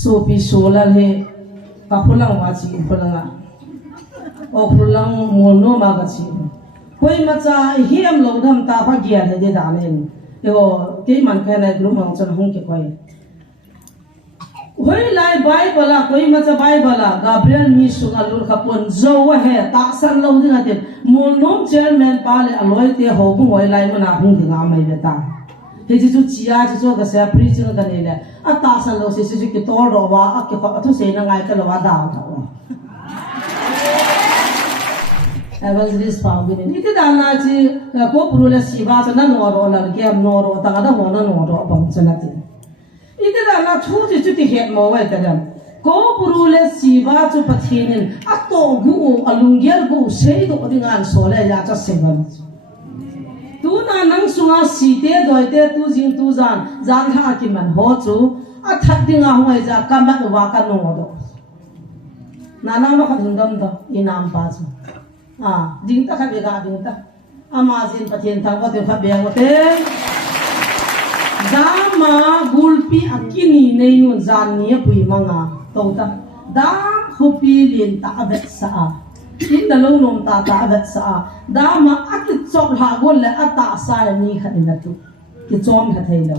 sopi solar he kapulang wachi pulanga okulang mono magachi koi macha hiam lodam ta pha gya he de danen ego ke man kana group mang chan hung ke koi hoi lai bible la koi macha bible la gabriel mi sunga lur khapon zo wa he ta san lo ding ate mono chairman pale aloi te ho bu hoi lai mana hung dinga mai de ta he ji chu chia ji chu ga sa preaching ga ne le a ta san lo se se ki tor ro wa a ke pa thu se na ngai ka lo wa da ta wa evangelist pawin ite da na ji ko purule siwa cha na no ro la ke no ro ta da ho na no ro bang cha na ti ite da na thu ji chu ti het mo wa ta da ko purule siwa chu pathinin a to gu alungyal gu sei do dingan so le ya cha se ban tu na nang sunga si te doi te tu jing tu zan tha ki man ho chu a that dinga hoi ja kamat wa ka no do na na ma kha dum do inam pa chu ding ta kha be ga ding ta ama jin pathen thang ko te kha be ngo te dama gulpi akini nei nun zan ni pui manga to ta dam khopi lin ta avet sa in da lo nom ta avet sa dama akit chok ha gol le ata sa ni kha in tu ki chom kha thai lo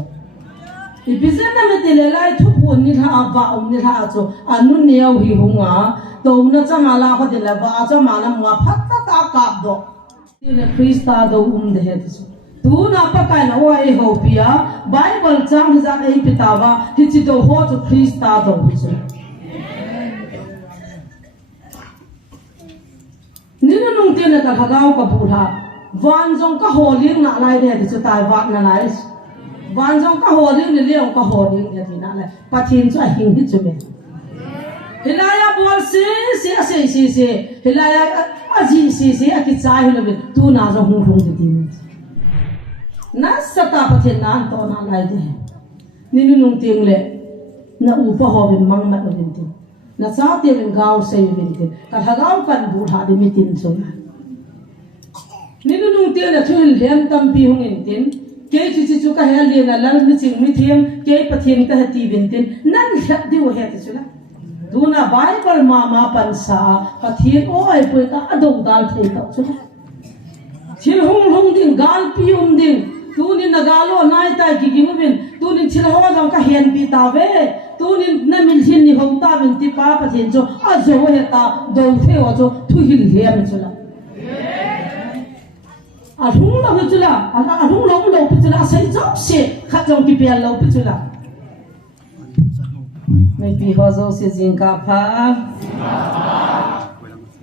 i bizena me te le lai thu pu ni tha ba ni tha cho anu neu hi hunga to na chama la kha de la ba chama na mo phat ta ka do ni krista do de he tu na pa kai na wa e ho pia bible chang za ei pitawa hi chi do ho to krista do hu chu ni na nung te na ka khagao ka bu tha van jong ka ho ling na lai de chu tai wat na lai van jong ka ho ling ni leong ka ho ling de thi na lai pathin chu a hing hi chu me hilaya bol se hilaya aji se aki chai hilo be tu na zo hung hung de ti na sata pathin na to na lai de ni nu nung ting le na u pa ho bin mang ma bin ti na cha te bin gaw se bin ti ka thagaw kan bu tha de mi tin so ni nu nung te na thul hem tam pi hung in tin ke chi chu ka hel le na lang mi ching mi thiam ke pathin ka ti bin tin nan hla di wo he ti chu na Duna Bible mama pansa pathin oi pui ka adong dal thei to chu thil hung ding gal pium ding tunin nagalo nai ta ki gimubin tunin thil ho jong ka hen pi ta ve tunin na min hin ni hom ta bin ti pa pathin cho a zo he ta do the o cho thu hil hem chu la a hung lo chu la a hung lo pi chu la sai job se kha jong ki pe lo pi chu laไม่ปีหัวโจสิจิงกาพา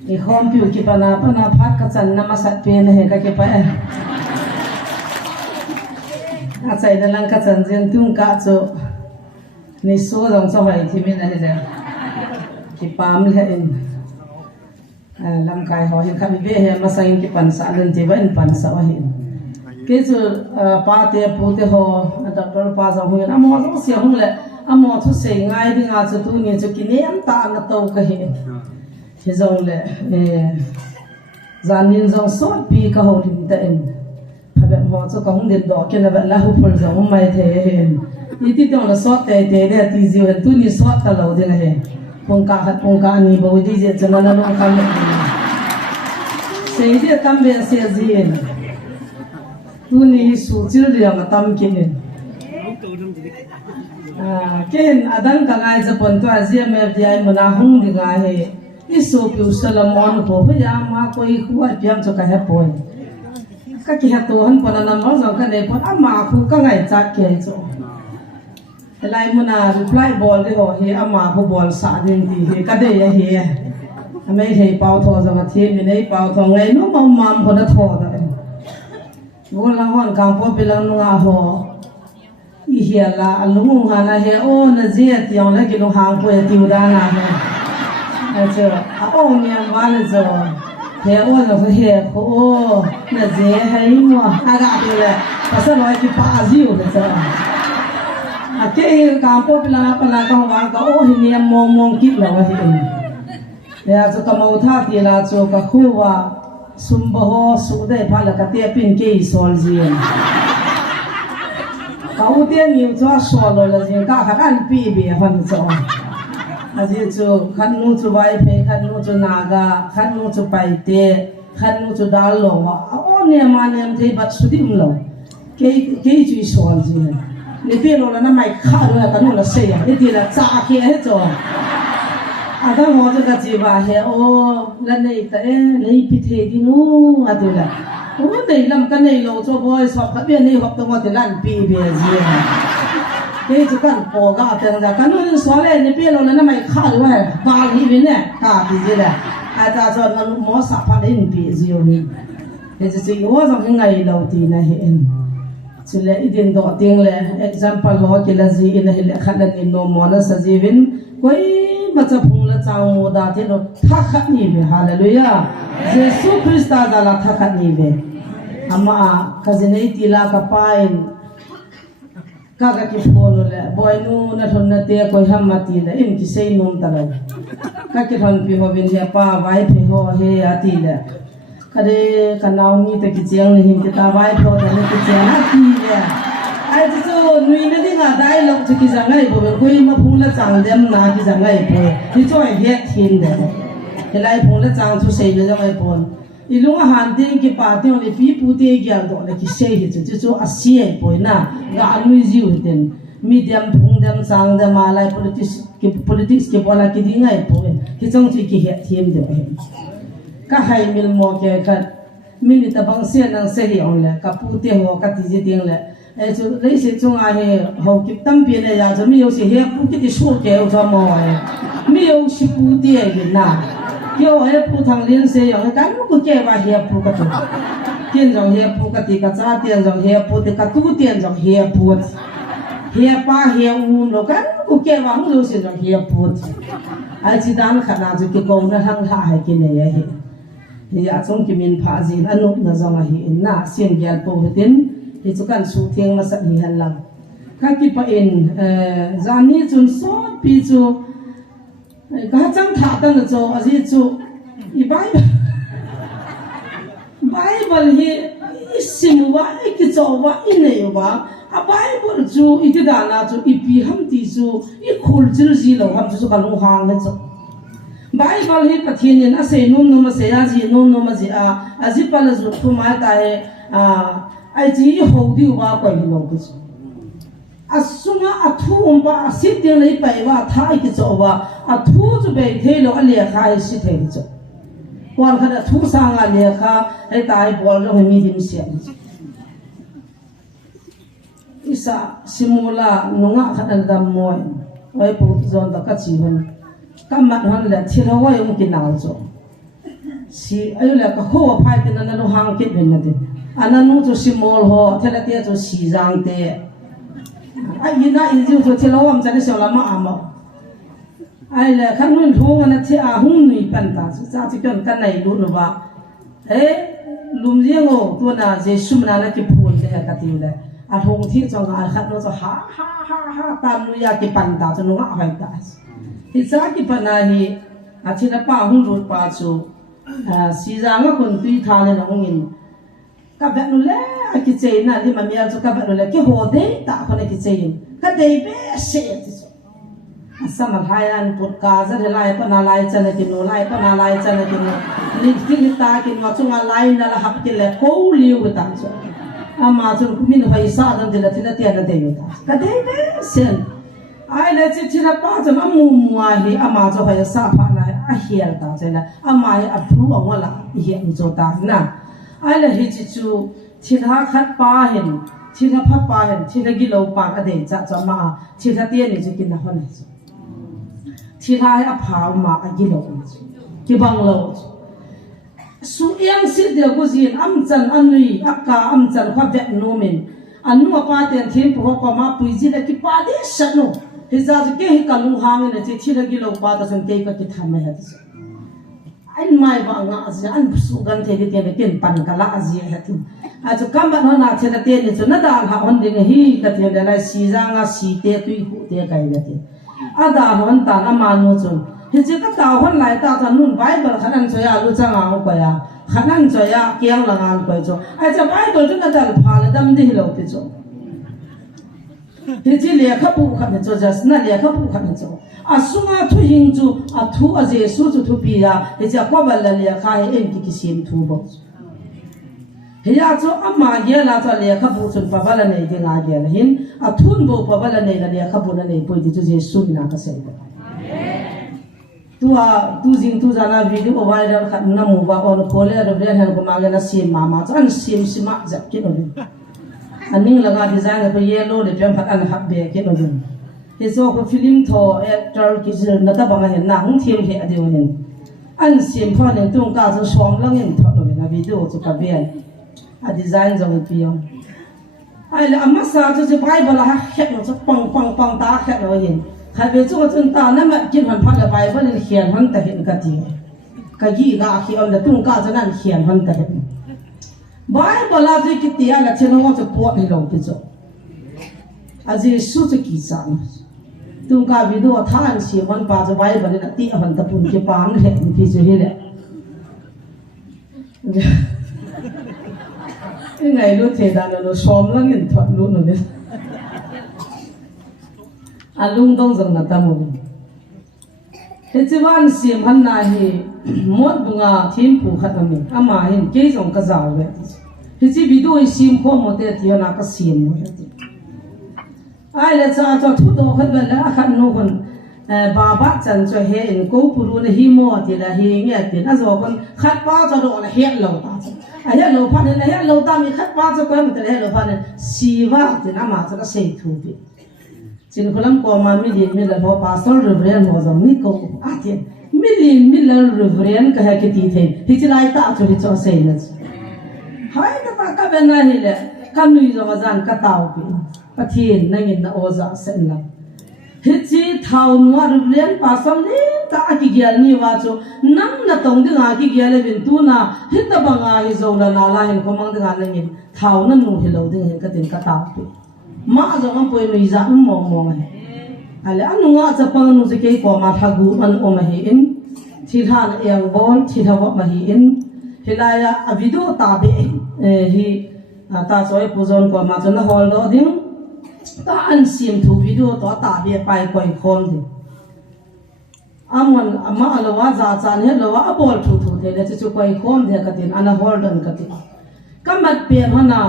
อีหอมผิวกิปนาพัดกระจันน้ำมาสัตว์เป็นเหตุกันไปอาศัยเดินลังกระจันเจียนตุ้งกะโจนี่สู้ตรงสมัยที่มีอะไรเนี่ยกิปามเลยอินลำกายหอเห็นข้ามีเบี้ยเห็นมาสั่งกิปันสาลุนที่ว่าอินปันสาวเห็นกิจป้าเตะปูเตะหอดักดอลป้าจะหุ่นอ่ะมอต้องเสียหุ่นเลยมอทุเสงง่ายดึงอาจจะตัวนี้จะกินเนี้ยมตาหน้าโตก็เห็นที่จงเลยจานนี้จงสอดปีก็หัวลิ้นเต้นพอแบบหัวจะก็หุ่นเด่นดอกแค่นั้นแบบละหุบพลจงไม่เท่เห็นนี่ที่ตรงนั้นสอดเตะเนี่ยที่จิ๋วเห็นตัวนี้สอดตลอดเลยเห็นปงกาหัดปงกานี่บ่ดีเจจะนั่นน้องคำนี้เสียที่ตั้มเป็นเสียจีนตัวนี้สูจิรเดียงตั้มกินเก่งอดังกังไงจะปนตัวเสียเมื่อที่ไอ้มันอาหุ่นดีไงเฮ้ยสุพิวสลามอนพพยามาคุยคุยเพียงจะกันให้ป่วยก็คิดตัวหันปนนั้นมันจะกันได้ปนอามาคุก็ไงจักเกี่ยจ้ะไล่มันอารีพลายบอลได้ก็เฮ้อามาคุบอลสาดินดีเฮ้ก็ได้เฮ้ไม่เฮ้เป่าทอจะมาเทียมไม่ได้เป่าทองไงน้องมัมคนละทอได้บุญละหันกางพอเป็นละนุ่งอาหัวอีเหี้ยละลุงหานะเฮโอนะเจียติยองละกิโลหางป่วยติวดานะเฮเจ้าโอ้เนี่ยว่าละเจ้าเฮโอละเฮโอนะเจียให้มัวอากาศเลยภาษาลอยที่ปาซิวเลยเจ้าอาเกยกางพอเป็นละปนะกางวางก็โอ้เนี่ยมองคิดแล้วว่าเฮเนี่ยจะกะมอท่าตีละโจกะคู่ว่าซุมบ่ฮอสุได้พาละกะเตปินเกยซอลเจียน搞点牛做说了就搞还按比别反正而且就看弄就外配看弄就哪个看弄就白的看弄就打龙啊哦年嘛年这把出的了给句说的你别了那买卡的看弄了谁啊一点了炸开那种啊但我这个鸡巴嘿哦那你的你比他的哦啊对了我你諗緊你路做波學嗰邊你學到我哋爛逼別字你就幹波噶等等咁我說咧你別路咧那咪卡咗係巴里邊咧卡啲啫咧啊但係那摸啥拍你唔別字有你你就是我就係ngay路啲那係就咧一定多定咧 example 我嘅啦字嘅咧可能你弄摸那實際邊鬼乜就碰了張無大啲咯他看你嘅哈利路亞耶穌基督大啦他看你嘅ama kasi na itila kapain kakakipolo le boy nu na thon na te ko hamati le in ki sei nom tala kakithon pi ho bin he pa vai phe ho he ati le kade kanau ni te ki chiang ni hin ta vai pho ta ni ki chiang ati le ai chu nui na ding a dai lok chu ki jangai bo be koi ma phung la chang dem na ki jangai bo ni choi he thin de he lai phung la chang chu sei le jangai bon ilunga hanting ki pating le fi pute gyal do le ki sei hi chu chu asie poina ga anui jiu ten medium phung dem sang de malai politics ki bola ki dingai poe ki chong chi ki he thiem de he ka hai mil mo ke ka mini ta bang se nang se ri on le ka pute ho ka ti ji ting le e chu le se chung a he ho ki tam pi le ya chu mi yo se he pu ki ti shu ke o cha mo e mi yo si pu ti e na yo he pu thang lin se yo he kan ku ke ba he pu ka tu tien jong he pu ka ti ka cha tien jong he pu ti ka tu tien jong he pu he pa he u lo kan ku ke ba hu lo se jong he pu ai chi dan khana ju ki ko na hang ha he ki ne ye he ya chong ki min pha ji anu na jong a hi na sien gyal po tin hi chu kan su thieng ma sa hi han lang ka ki pa in zani chun so pi chu ka chang tha tan cho aji chu I Bible hi simwa ki cho wa ine wa a Bible chu iti dana chu ipi ham ti chu I khul chil ji lo ham chu ka lu hang le cho Bible hi pathin in ase num num se ya ji num num ji a ji pal zu thu ma ta he ai ji ho di wa ko hi lo chu asunga athu ba sitin le pai wa thai ki cho wa athu chu be the lo ale khai si the cho quan khana thu sang a le kha ai tai bol ro mi dim siam isa simula nunga khana dam moi oi pu zon da ka chi han kam mat han le thilo wa yong ki naw cho si ayo le ka ho phai tin na lo hang ki ben na de ananu chu simol ho thela te chu si jang te ai ina in ju chu thilo am chan se la ma ama ai le khan nun thu na thi a hung nui pan ta cha chi kon kan nai lu no ba lum rieng o tu na jesu na na ki phun de ka ti le a thong thi chong a khat no cho ha ta nu ya ki pan ta chu no nga hai ta ti cha ki pan na hi a thi na pa hung ru pa chu si za nga kon tui tha le no ngin ka ba nu le a ki che na li ma mi a chu ka ba nu le ki ho de ta ko ne ki che yin ka de be se ti sama thailand put ka za de lai pa na lai cha na ki no lai pa na lai cha na ki no ni ti ta ki ma chu nga lai na la hap ki le ko liu ta chu ama chu ku min hoi sa dan de la ti na ti na de yo ta ka de be sen ai le chi chi na pa cha ma mu mu hi ama chu hoi sa pa na a hial ta cha na ama hi a thu wa la hi ni chu ta na ai le hi chi chu thi tha khat pa hin thi tha pha pa hin thi tha gi lo pa ka de cha cha ma thi tha ti ni chu ki na hon chu thi tha a phao ma a gi lo ki bang lo su yang si de ko zin am chan anui akka am chan kha ve no men anu pa ten thim pu ko ma pui ji da ki pa de sanu he za ke hi ka lu hang ne chi thi da gi lo pa ta san ke ka ki tham ha anh mai và ngã gì anh su gan thế thì tiền tiền pan cả lạ gì hết thì chu kam ban na che da tiền ni chu na da ha on ding hi ka tiền da lai si za nga si te tui hu te kai da ti ada hon ta na ma nu chu hi che ka ta hon lai ta ta nun bible khanan cho ya lu chang ang ko ya khanan cho ya kyang la ngan ko chu ai cha bible chu na dal pha la dam di lo ti chu he chi le kha pu kha ne cho jas na le kha pu kha ne cho asunga thu hing chu athu a jesu chu thu pi ya he cha ko bal la le kha he en ki sim thu bo he ya cho amma ge la cha le kha pu chun pa bala nei de nga ge la hin athun bo pa bala nei la le kha pu na nei poi di chu jesu na ka se ba tu jing tu jana video viral khat na mu ba on khole ar bre han ko ma ga na sim mama chan sim sima ja ke no aning laga design ko yellow le pem phat an hab be ke no he so ko film tho actor ki jir na ta banga hen na hung thiem he ade hen an sim pho ne tung ka zo som lang en tho no na video chu ka be a design zo pi yo ai la amma sa chu bible ha khet no chu pang ta khet no hen khai về chỗ chúng ta nằm kinh hoàn phát là bài vẫn là hiền hơn ta hiện cái gì cái gì gà khi ông là tung cá cho nên hiền hơn ta hiện bài bảo là gì cái tiền là trên nó cho buộc đi lâu cái chỗ à gì số cho kỳ sản tung cá video than xí hơn ba cho bài vẫn là tiền hơn ta bún cái bán hiện thì cho hết đấy cái ngày lúc thế đó nó xóm lắm nhìn thuận luôn rồi đấy alung dong zang na tamu he chiwan sim han na hi mot bunga thim phu khat ami ama hin ke jong ka zaw ve he chi video sim kho mo te ti na ka sim mo ai le cha cho thu do khat ba la khat no kon ba ba chan cho he in ko puru na hi mo ti la hi nge ti na zo kon khat pa cho do na he lo ta a he lo pha ne la he lo ta mi khat pa cho ko mi te he lo pha ne si wa ti na ma cha ka sei thu bi chính kolam ko ma mi la ho pastor reverend ho zam ni ko atin mi la reverend ka ha ke ti the hi chi lai ta chu hi cho sei na hai ta pa ka ben na hi le ka nui zo zan ka tau pi pathin na ngin na oza sen la hi chi thau nuwa reverend pastor ni ta ki gyal ni wa chu nang na tong de nga ki gyal le bin tu na hi ta banga hi zo la na la hin ko mang de nga le ngin thau na nu hi lo de hin ka tin ka tau pi ma zo ang poi noi za mo mai ale anu nga cha pang nu se ke ko ma thagu an o ma hi in thi than yang bol thi thawa ma hi in hilaya a video ta be hi ta choi puzon ko ma chon hol do ding ta an sim thu video to ta be pai koi khom de amon ama alawa za chan he lawa a bol thu thu de le chu koi khom de ka tin ana hol don ka tin kamat pe hana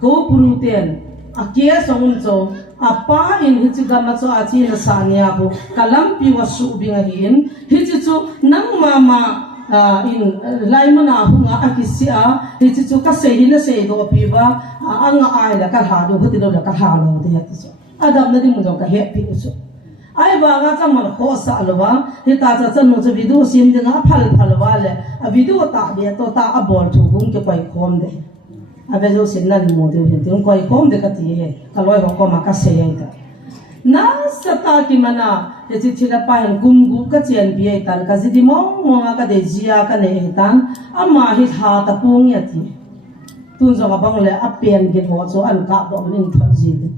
ko puru ten akia song cho apa in hichi gama cho achi na sania bu kalam pi wasu binga hin hichi chu nang mama in laimana hunga akisia hichi chu ka sei na sei do pi ba anga ai la ka ha do hoti do la ka ha lo de ya chu adam na di mu ka he pi chu ai ba ga chang mal kho sa lo wa he ta cha chan no chu video sim de na phal wa le a video ta be to ta a bol thu hung ke pai khom de ave zo sin na ni mo de hin tung koi kom de ka ti he ka loi ho ko ma ka se ai ta na sa ta ki mana e chi thila pa hin gum gu ka chen bi ai tan ka ji di mo ka de jia ka ne tan ama hi tha ta pung ya ti tun zo ka bang le a pen ge ho cho an ka do nin tha ji de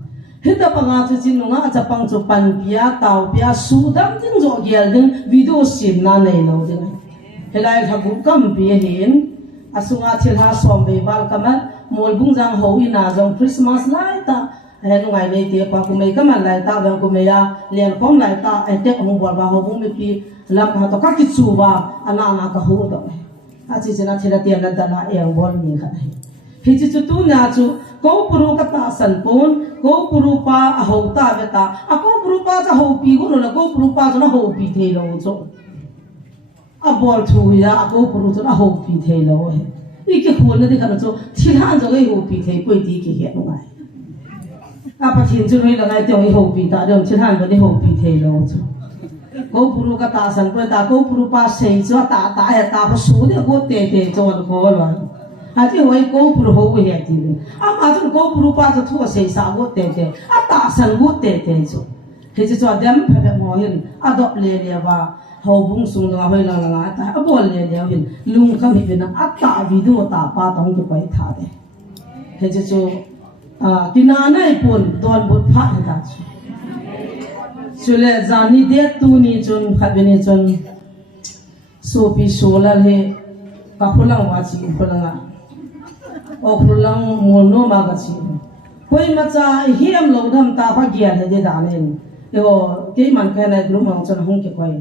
he ta pa nga chu chin no nga cha pang chu pan pia tau pia su dam ting zo gel ding video sim na nei lo de he lai tha gu kam bi hin asunga thil ha som be bal kamal mol bung jang ho ina jong Christmas lai ta he nu ngai nei te pa ku mei kamal lai ta bang ku me ya len kom lai ta e te hong bol ba ho bung me pi lam ha to ka ki chu ba ana na ka ho do a chi chena thila ti na da na e bol ni kha hi chi chu tu na chu ko puru ka ta san pon ko puru pa a ho ta be ta a ko puru pa cha ho pi go no la ko puru pa cha na ho pi the lo cho a bol thu ya a ko puru cha na ho pi the lo he iki khol na de ka cho thi han jo ge ho pi the poi ti ki he no ngai a pa thin chu noi la ngai te ho pi ta dom thi han ba de ho pi the lo cho ko puru ka ta san ko ta ko puru pa sei cho ta ya ta ba su de ko te cho ko lo a ti hoi ko puru ho he ti a ma chu ko puru pa cho thu sei sa ko te a ta san ko te cho he chi cho dem pha be mo hin a dop le ba hầu bung sung nga hoi la nga ta a bol le le hin lung ka mi bina a ta video ta pa tong ki pai tha de he che chu tina nai pon don bot pha ta chu chule zani de tu ni chun khat bini chun so pi so la he ka khulang wa chi khulang o khulang mo no ma ga chi koi macha hiam lo dham ta pha gyan he de da nen yo ke man ka na group ma chon hung ke koi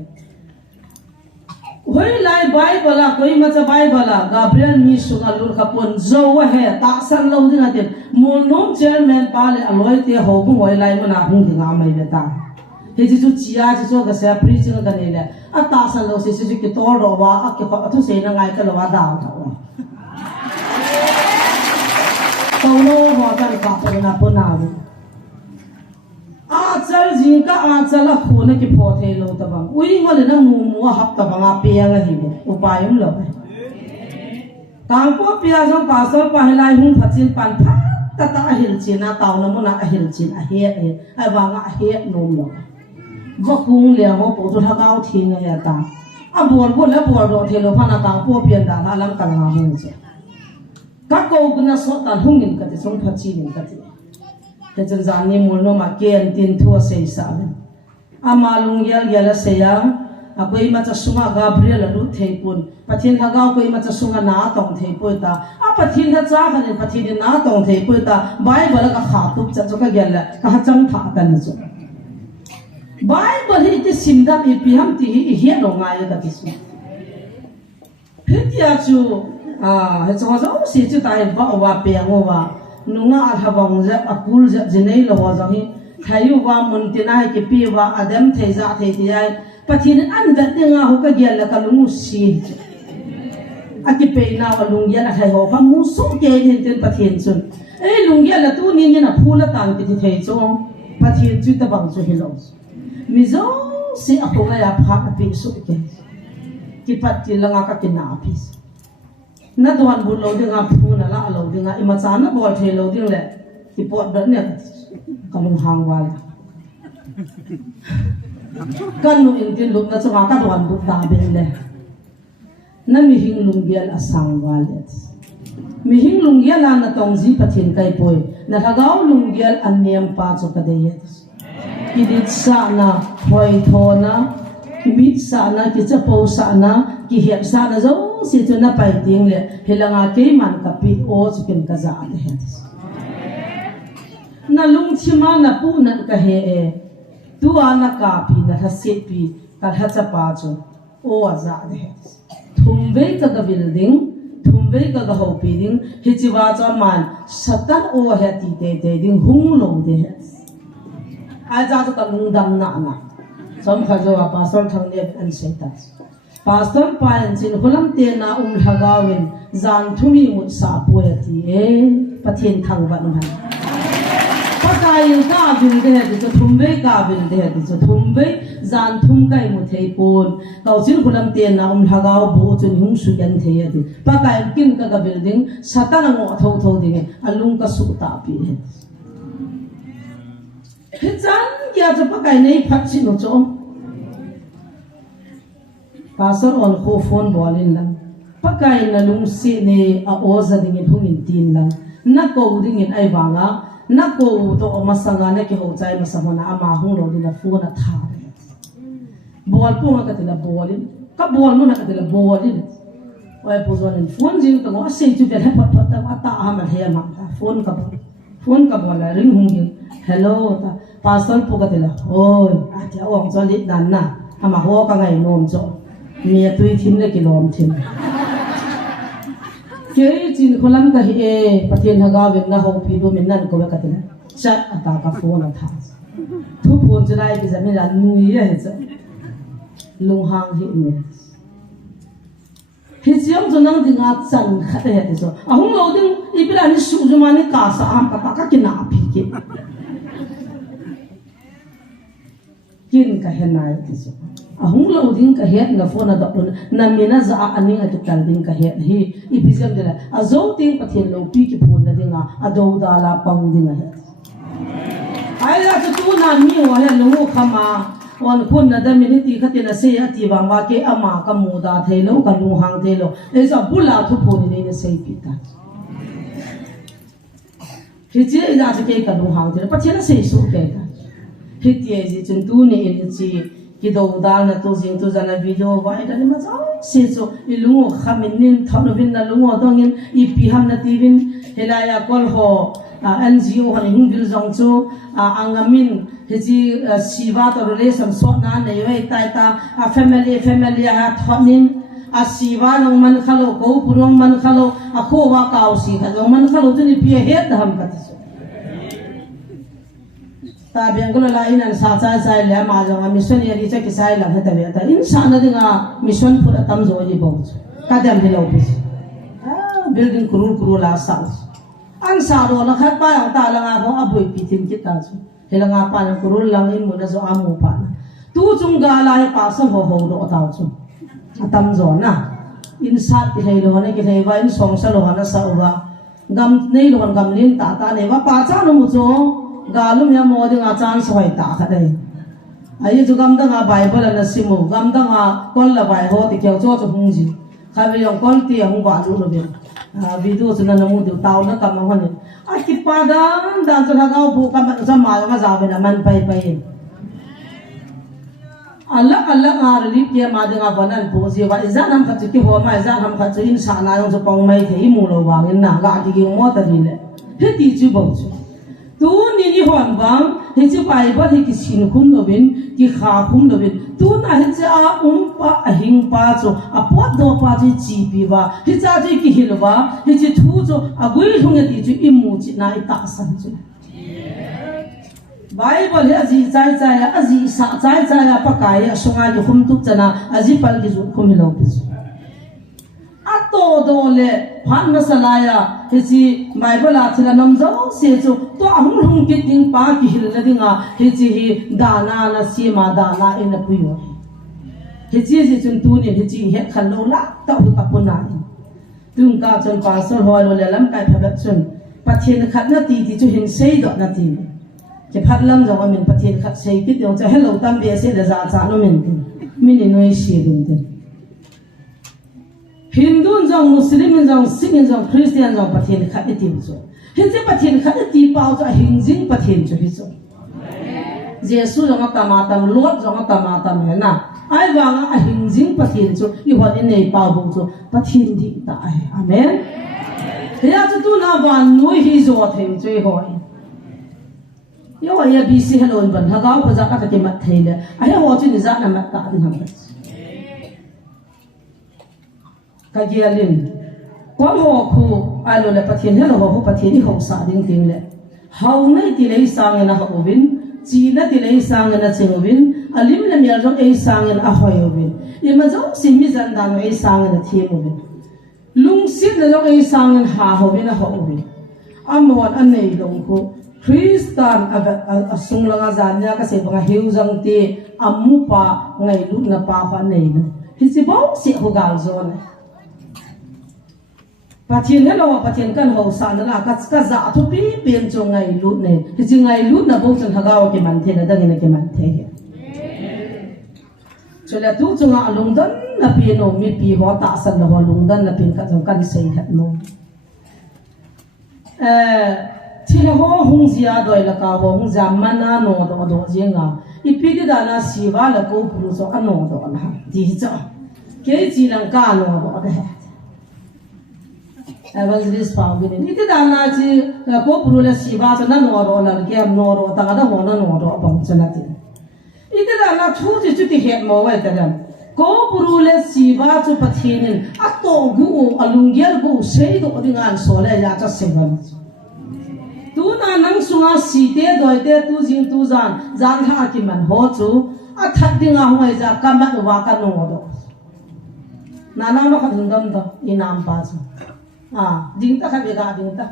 hoi lai bible la koi macha bible la gabriel mi sunga lur khapon zo wa he ta san lo ding atin mon nom chairman pa le aloi te ho bu hoi lai mana hung ding a mai le ta he ji chu chia ji chu ga sa preaching ga ne le a ta san lo se se ki to ro wa a ke ko thu se na ngai ka lo wa da ta wa to no ho ta ka pa na po na a chal ji ka a chala khone ki pho the lo ta bang ui ngol na mu mu hap ta bang a pe nga hi ne upayum lo tang po pia jong pastor pa helai hung phachin pan pha ta ta hil china taw na mo na hil chin a he a wa nga he nom lo wa kung le ho po to tha gao thi nga ya ta a bor ko la bor do the lo pha na tang po pian da la lam kal nga hung che ka ko gna so ta hung in ka ti song phachi in ka ti te chen zan ni mul no ma ken tin thu sei sa ne ama lung yal yala se ya a koi ma cha sunga gabriel lu thei pun pathin ha gao koi ma cha sunga na tong thei pu ta a pathin ha cha kha ne pathin na tong thei pu ta bible ka kha tu cha ka gyal la ka chang tha ta ni chu bible hi ti simda pi pi ham ti hi no nga ya da ti su phit ya chu a he cha zo si chu ta ba wa pe ngo wa nunga athabang ja akul ja jinei lo wa hi thayu wa mun tinai ki pi wa adam theiza thei ti ai pathin an da tinga hu ka gyal la ka lungu si aki pe na wa lungya na thai ho fa mu so ke ni ten pathin chun ei lungya la tu ni ni na phula tan ki thei chong pathin chu ta bang chu hi lo mi zo si apunga ya pha ka pi su ke ki pat ti langa ka ki na pi na doan bu lo dinga phu na la lo dinga ima cha na bol the lo ding le ki pot da ne kalung hang wa kan nu in tin lu na cha ka doan bu ta be le na mi hing lung gial asang wa le mi hing lung gial na tong ji pathin kai poi na thagau lung gial an niam pa chu ka de ye ki dit sa na hoi tho na ki mit sa na ki cha po sa na ki hiap sa na zo si tu na pai ting le helanga ke man ka pi o chicken ka za de he na lung chima na pu na ka he e tu ana ka pi na ha se pi ka ha cha pa chu o a za de he thum ve ka ga building thum ve ka ga ho pi ding hi chi wa cha man satan o he ti te ding hung lo de he a za ka lung dam na na som kha jo pa sol thang le an se ta pastor pain chin hulam te na hagawin zan thumi mu sa poeti e pathin thang ba no han pakai ka bin de he chu thumbe ka bin de he chu thumbe zan thum kai mu thei pon kau chin hulam te na hagaw bu chun hung su yan thei ati pakai kin ka ga building satan ngo tho tho ding alung ka su ta pi he chan ya chu pakai nei phat chin no cho pastor on ko phone bolin lang pakai na lung si ne a oza ding hungin tin lang na ko ding in ai wanga na ko to masanga ne ke ho chai masamona ama hung lo din na phone a tha bol pu ka tela bolin ka bol mo na ka tela bolin oi pu zon phone jing ka ngo sei chu be phat phat ta ta ha ma he ma ta phone ka bola ring hungin hello ta pastor pu ka tela oi a ja ong cho lit dan na ama ho ka ngai nom cho mía tui thím le ki lom thím ke chin kholam ka hi e pathian haga wen na ho pi do min nan ko ka tin chat ata ka phone tha thu phone jai ki zamin la nui ye cha lung hang hi me hi chiam zo nang dinga chan kha te he so ahung lo ding ibra ni su ju ma ni ka sa am ka ka ki na phi ki kin ka he na ti so ahung lo ding ka het na phone da na mina za ani a tal ding ka het hi ipisam de a zo ting pathian lo pi ki phone na dinga a do da la pang dinga he ai la tu na mi wa he lo khama on phun na da minute khatina se ati wa wa ke ama ka mu da thelo ka lu hang thelo e sa bula thu phone ni ne sei pi ta hi je ida ke ka lu hang thelo pathian se su ke ta hi tie ji chun tu ne in ji ki do dal na to jing to jana video vai da ma cha se so ilungo khamin nin thon bin na lungo dongin I pi ham na tivin helaya kol ho NGO han hingil jong chu angamin heji siwa to relation so na nei wei tai ta family ha thonin a siwa nong man khalo ko purong man khalo a kho wa kaw si ka jong man khalo tu ni pi het ham ka ti ta biang ko la in an sa cha sai le ma jong mission ye ri cha ki sai la ha ta be ta insan na dinga mission pura tam zo ji bo ka dam hi lo bi building kuru la sa an sa ro la khat pa yang ta la nga bo abui pi tin ki ta chu he la nga pa na kuru lang in mu na zo amu pa tu chung ga la he pa sa ho do ta chu atam zo na in sat ki hei lo na ki hei wa in song sa lo na sa wa gam nei lo gam lin ta ne wa pa cha no mu zo ga lu ya mo de nga chan soi ta kha dai ai chu gam da nga bible na simu gam da nga kol la bai ho ti kyau cho chu hung ji kha be yong kol ti hung ba lu lo be video chu na mu du taw na kam ho ne a ki pa dan chu na ga bu kam za ma ga za be na man pai Allah ngar li ke ma de nga banan bo ji wa izan ham khat ki ho ma izan ham khat in sa na yong so pong mai thei mu lo wa in na ga ki mo ta ri le he ti chu bo chu tu ni hon bang he chu pai ba he ki sin khum lo bin ki kha khum lo bin tu na he cha pa a hing pa chu a pot do pa ji pi ba he cha ji ki hil ba he chi thu chu a gui thung ya ti chu i mu chi na i ta san chu Bible he aji chai aji sa chai pa kai a sunga ji khum tu chana aji pal gi zu khum lo pi ato do le phan na salaya he chi Bible a thila nam zo se chu to ahung hung ki ting pa ki hil la dinga he chi hi dana na si ma dana in a puyo he chi chun tu ni he chi he khan lo la ta hu ka puna tung ka chon pa so ho lo le lam kai pha chun pathin khat na ti chu hin sei do na ti ke phat lam zo min pathin khat sei ki tong cha hello tam be se da za cha no min min noi shi dun de Hindu jong Muslim jong Sikh jong Christian jong pathin khat ti zo he che pathin khat ti pau cha hing jing pathin chu hi zo Jesu jong ta ma tam lot jong ta ma tam he na ai wa nga a hing jing pathin chu i ho ni nei pau bu chu pathin di ta ai amen he ya chu tu na ban noi hi zo theng chui hoi yo ya bi si hello ban ha ga ko za ka ke mat thele ai ho chu ni za na mat ta din ham ka gialin ko ho khu alo le pathin hello ho pathin ni ho sa ding ting le hau nei ti lei sang na ho win chi na ti lei sang na cheng win alim le mial jong ei sang na a hoi win i ma zo si mi zan dan ei sang na thi mo win lung sit le jong ei sang na ha ho win a ho win amon an nei long ko Kristan asung langa zanya ka se banga hiu jang te amu pa ngai lu na pa nei na hi si bo si ho gal zone pathin hello pathin kan ho sa na ka za thu pi pen cho ngai lu ne hi si ngai lu na bo chan hagaw ke man the na dang na ke man the he chola tu chunga alung dan na pi no mi pi ho ta san na ho lung dan na pin ka jong kan sei that no Chile ho hung zia doi la ka ho hung zamana no do jenga ipidi da na siwa la ko puru so ano do la di cha ke ji lang ka no do de evangelist pa bi ni ti da na ji ko puru la siwa so na no do la ke no do ta da ho na no do bang cha na ti iti da na thu ji chu ti het mo wa ta dan ko puru la siwa chu pathin ato gu alungel gu sei do dingan so la ya cha sevan tu na nang sunga si te doi te tu jing tu zan tha ki man ho chu a that dinga hoi za ka ma wa ka no do na na ma kha dum do inam pa chu ding ta kha be ga ding ta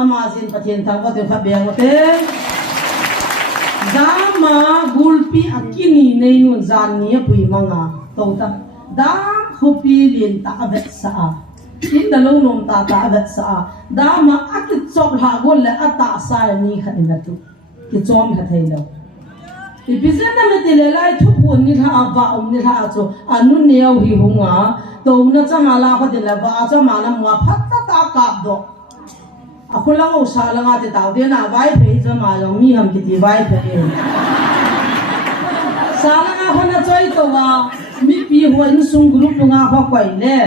ama jin pathin ta ko te kha be ngo te da ma gulpi akini nei nun zan ni pui manga to ta da khopi lin ta abet sa in da long nom ta da sa da ma ak chop ha gol le ata sa ni kha in tu ki chom ha thai lo i bizan na me tele lai thu pun ni tha ba ni tha cho anu neu hi hunga to na chama la kha de la ba cha ma na mo phat ta ka do akulang o sa la nga te taw de na vai phe cha ma lo mi ham ki ti vai phe sa la nga kha na choi to wa mi pi ho in sung group nga kha kwai le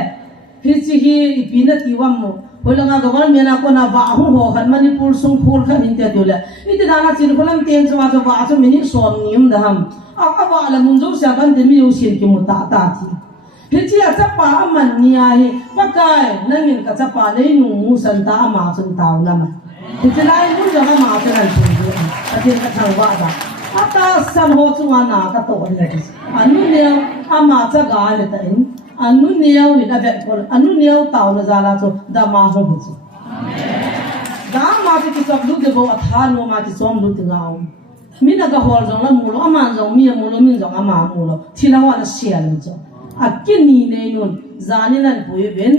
hi chi hi pi na ti wam mo hồi là ngài government à con à vạ hung hồ khăn Manipur sung phul khăn hình tiệt rồi ít là na chỉ có làm tiền cho vạ cho mình xóm niệm đó ham vạ là muốn giúp sao bạn thì mình yêu xin cái một ta thì hết chỉ là chấp pa mình nia hi bắt cái nên mình cả chấp pa lấy nung san ta mà chân tao lắm thì chỉ là muốn cho cái mà cho nên thôi thì cái thằng vạ đó ata san ho chunga na ka to le anu neo ama cha ga le ta in anu neo ni da vet ko anu neo taw na zala cho da ma ho hu chi da ma ti ki chok lu de bo atha no ma ti som lu ti ngao mi na ga hol jong la mu lo ama jong mi mu lo min jong ama mu lo thi la wa na sia le cho a kin ni ne nun zani nan pui ben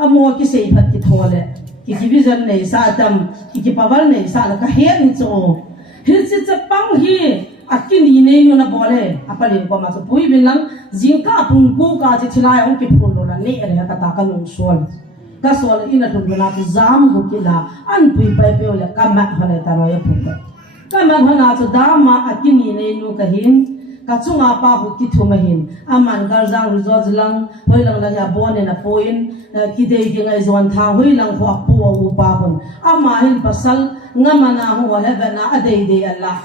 a mo ki sei phat ki thole ki vision nei sa tam ki pawal nei sa la ka he ni cho hilsi chapang hi akini nei no na bole apalin ko ma so pui bilang jingka pung ko ka chi thilai ong ki phun lo na ne re ka ta ka lung sol ka sol ina thun na tu zam gu ki na an pui pai pe le ka ma hale ta ro ya phu ka ma hana chu da ma akini nei no ka hin ka chunga pa hu ki thuma hin aman gar jang ru zo jlang hoi lang la ya bon na poin ki dei ki ngai zon tha hoi lang ho pu u pa hun ama hin pasal ngamana hu wa hebana adei de Allah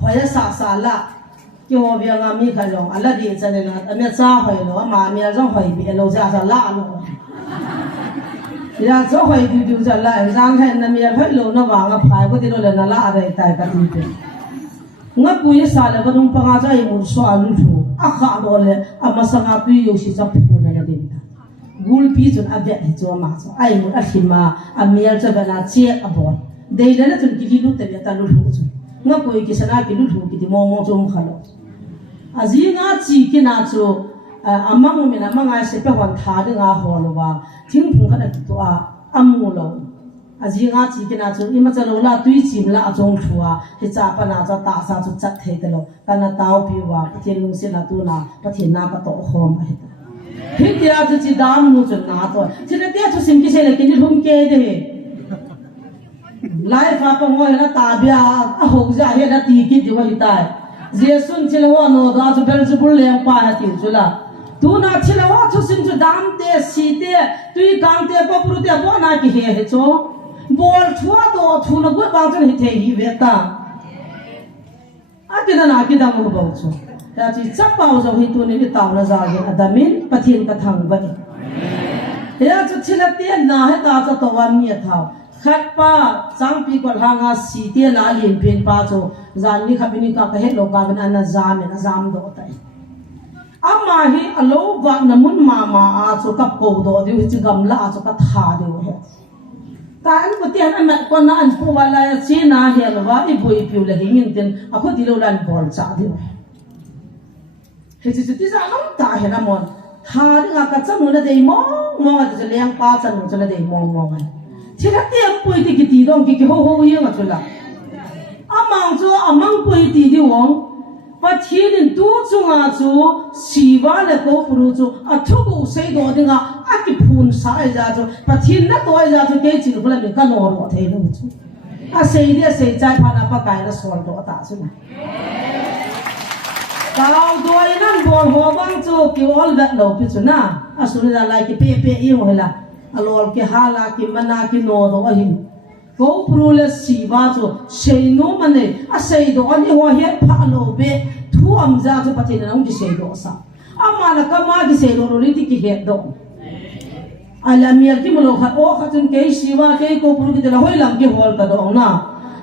hoya sa la ki ho bia nga mi kha long ala di chane na ame cha hoi lo ama mi jong hoi bi lo ja sa la lo ya zo hoi du ja la jang hai na mi hoi lo na wa nga phai ko ti lo le na la adei tai ka ti te nga pu ye sa le ba dong pa nga ja i mu so alu thu a kha lo le ama sa nga pu yo si sa pu na la din ta gul pi chun a ve he cho ma so ai mu a khima a mial cha ba na che a bon dei le na chun ki lu te ta lu thu chu nga pu ki sa na ki lu thu ki ti mo mo chum khalo a ji nga chi ki na chu amang mi na ma nga se pe hon tha de nga ho lo ba thing phung kha na tu a amu lo a ji nga chi ki na chu i ma cha lo la tui chim la a chong thua he cha pa na cha ta sa chu chat the de lo ta na taw pi wa pathin lu se na tu na pathin na ka to khom a he hi tia chu chi dam nu chu na to chi na tia chu sim ki se le ki ni hum ke de lai fa pa ngo na ta bia a ho ja he na ti ki di wa hi tai jesun chi lo no da chu bel chu bul le pa ha ti chu la tu na chi lo chu sim chu dam te si te tui gang te ko pru te bo na ki he cho bol thua do thu na gu bang chen hi the hi ve ta a ti na ki da mo bo chu ta chi chap pao zo hi tu ni taw na za ge adamin pathin ka thang ba ya chu chila te na he ta cha to wa mi thao khat pa chang pi ko hanga si te la lin pin pa chu zan ni khabini ka he lo ka ban an zam na zam do tai amma hi alo wa na mun ma a chu kap ko do di chi gam la chu ka tha de he ta an ko tian an ko na an pu wala ya chi na he lo wa i boi piu le hingin tin a ko di lo lan bol cha di he chi ti za long ta he na mon tha de nga ka chang na dei mo ga de leng pa chan no chan dei mo ga chi la tiam pui ti ki ti dong ki ho ho ye ma chu la amang chu amang pui ti di wong pa thinin tu chunga chu siwa le ko puru chu athu ko sei do dinga aki phun sa ja chu pa thin na to ja chu ke chi bula mi ka no ro the lu chu a sei dia sei chai pha na pa kai na sol do ta chu na tao doi nan bol ho bang chu ki ol that lo pi chu na a su na lai ki pe i ho la alol ki hala ki mana ki no do a hin ko prule siwa chu sei no mane a sei do ani ho he pha lo be thu am ja chu patin na ong ki sei do sa amma na ka ma ki sei do ro li ti ki he do ala mial ki mo kha o kha chun ke siwa ke ko pru ki de la hoi lam ki hol ka do na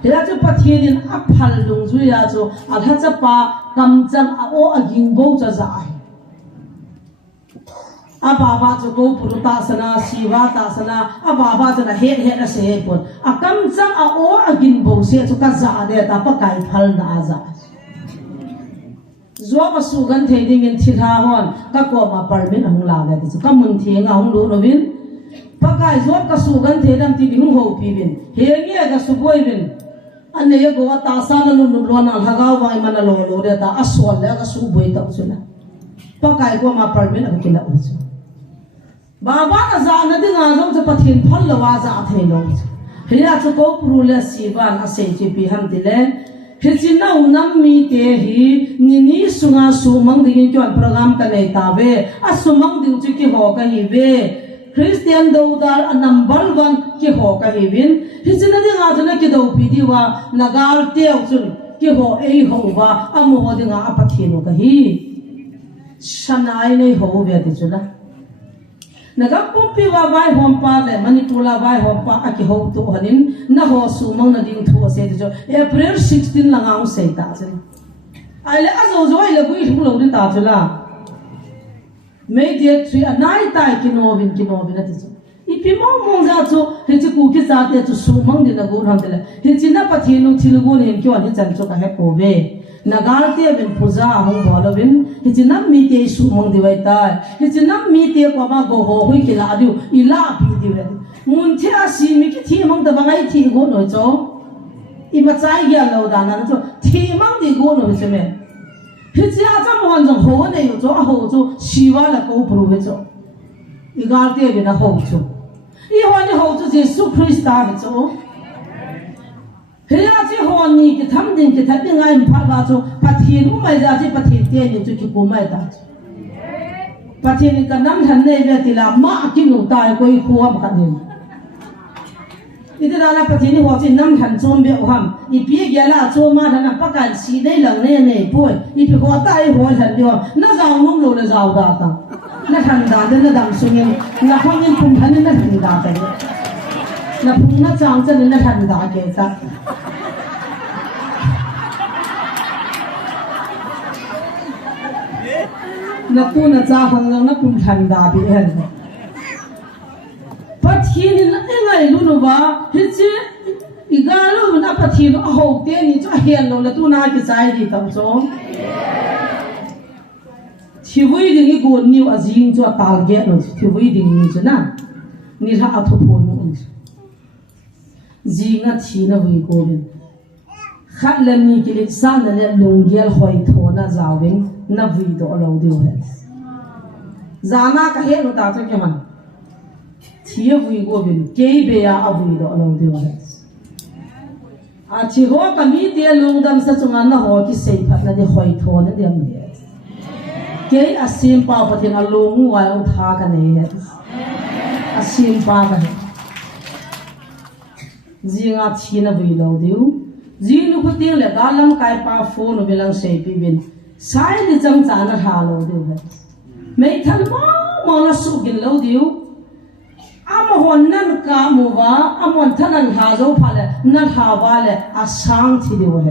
te la chu patin a phal lung zu ya chu a tha cha pa kam chang a o a ging bo cha za a baba chu ko puru ta sana siwa ta sana a baba chu na he na se pon a kam chang a o a gin bo se chu ka za de ta pa kai phal na za zo ma su gan the ding in thi tha hon ka ko ma permit hung la le chu ka mun thi nga hung lu no win pa kai zo ka su gan the dam ti bi hung ho pi bin he nge ka su boi bin an ne go ta sa na lu lu lo na ha ga wa ma na lo de ta a so le ka su boi ta chu na pa kai ko ma permit a ki la u chu baba na za na ding a zo chu pathin phal lo wa za the lo he ya chu ko pru le si ban a se ji pi ham ti le he chin na u nam mi te hi ni sunga su mang ding ki program ka nei ta ve a su mang ding chu ki ho ka hi ve Christian Dodar number 1 ki ho ka hivin hichina de nga jana ki do pidiwa nagal teu chun ki ho ei ho wa amo de nga apathino ka hi shanai nei ho ve ti chula naga popi wa vai hompa le manipula vai hompa aki ho tu hanin na ho su mang na ding thu se jo April 16 langau se ta chen ai le azo zo ai le bui thu lo din ta chula May dia 3 anai tai kinovin ati so ipi mong za so hechi ku ki za te so mong din na go ran tele hechi na pathinu thilugo nen kyo ani chan so ka he ko ve nagal te ben puja hong bolovin hechi na mi te su mong di wai ta hechi na mi te ko ma go ho hui ki la du ila pi di we mun the asi mi ki thi mong da bangai thi go no cho I ma chai ya lo da na so thi mong di go no se me Hichi aja mohan jong ho ne yo jo ho jo shiwa la ko pro he jo igal te be na ho jo I ho ni ho jo Jesus Christ ta jo he ya ji ho ni ki tham din ki that ngai pha ba jo pathin u mai ja ji pathin te ni jo ki ko mai ta pathin ka nam than ne be ti la ma ki nu tai ko I khu am ka ni Iti dala patini ho chin nam than chom be ham ipi gyala choma thana pakan si dei lang ne ne poi ipi ho tai ho than dio na zaw num lo le zaw da ta na than da de na dam sungin na khongin pum than na than da ta na pum na chang chen na than da ke ta na tu na cha khong na pum than da bi hen Pathin na engai lu no ba hichi igalu na pathin a ho te ni cho hian lo la tu na ki sai di tam cho thiwui ding I gon niu azing cho tal ge no thiwui ding ni chana ni ra a thu phon no zinga thi na hui ko bin khat len ni ki le sa na le lungial hoi tho na zawing na vui do lo de ho zana ka he no ta cho ke man Tia vui go bin kei be ya avui do lo de wa a chi ho ka mi te lung dam sa chunga na ho ki sei phat na de hoi tho na dem ni kei a sim pa pathin a lung wa ong tha ka ne a sim pa ka zinga thi na vui lo deu zinu ko ting le galam kai pa phone no belang sei pi bin sai ni chang cha na tha lo deu mei thal mo na su gin lo deu Amahon nan ka muwa amon thanan ha zo phale na tha wale asang thi de wa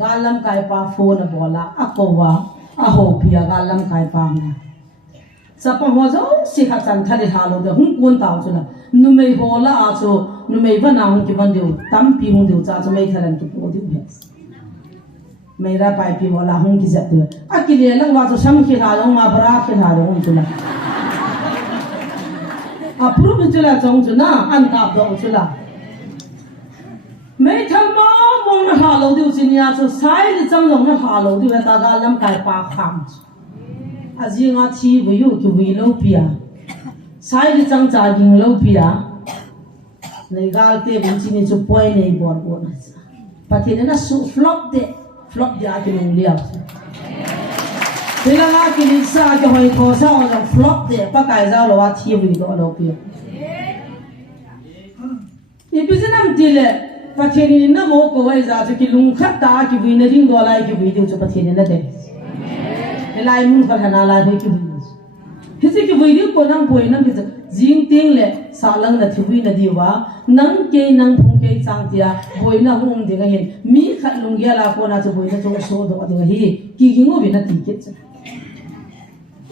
galam kai pa phone bola akowa aho pia galam kai pa na sapa ho zo si kha chan thali ha lo de hung kun taw chuna nu mei hola a cho nu mei ba na hung ki ban deu tam pi hung deu cha cho mei thalan ki po deu he mei ra pai pi bola hung ki zat de akile lang wa cho sam ki ha lo ma bra ki ha lo hung chuna approve chula chong chuna an ka do chula mai tham ma mong na ha lo diu chinia so sai li chang long na ha lo diu ta ga lam kai pa kham azinga chi bu yu ki wi lo pia sai li chang cha ging lo pia nei gal te bin chi ni chu poi nei bor bo na pathin na su flop de a ki long liao Bila nga kinisa ki hoi ko sa o jang flop de pa kai za lo wa thi wi do lo pi Ipisinam tile pathini na mo ko wai za ki lung khat ta ki wi na ring do lai ki wi de chu pathini na de Elai mun kha na la de ki wi Hisi ki wi ko nang poi nang ki jing ting le sa lang na thi wi na di wa nang ke nang phung ke chang tia boi na hum de ga hin mi khat lung ya la ko na chu boi na chu so do de ga hi ki gi ngo bi na ti ke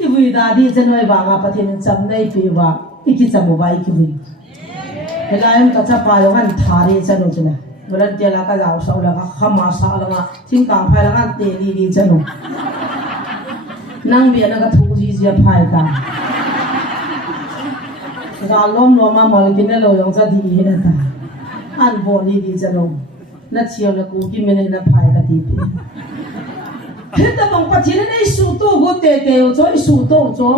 Ibu ida di jenoi banga pathin cham nei pi wa iki chamu bai ki wi helaim ka cha pa yo han thari chanu chuna bulan te la ka jaw sau la ka khama sa la nga thing kang phai la nga te li chanu nang bi na ka thu ji ji phai ka ga lom lo ma mol ki ne lo yong cha di he ta an bo ni di chanu na chiao na ku ki me ne na phai ka ti pi Hita bang pathin na isuto go te cho isuto cho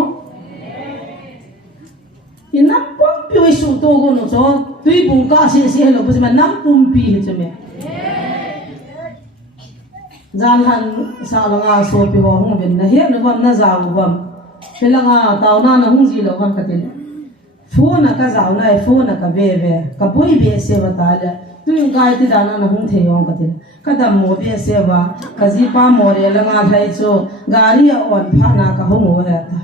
inam pum pi isuto go no cho tui bung ka se lo pa nam pum pi he chme jan han sa la nga so pi ho hung ben na he no bam na za u bam he la nga taw na hung ji lo kan ka te phone ka zau nai phone ka ve ka pui be se ba ta le tu ngai ti dana na hung the yong ka ti ka dam mo be se ba ka ji pa mo re la nga thai cho gari a on pha na ka hung ho ya ta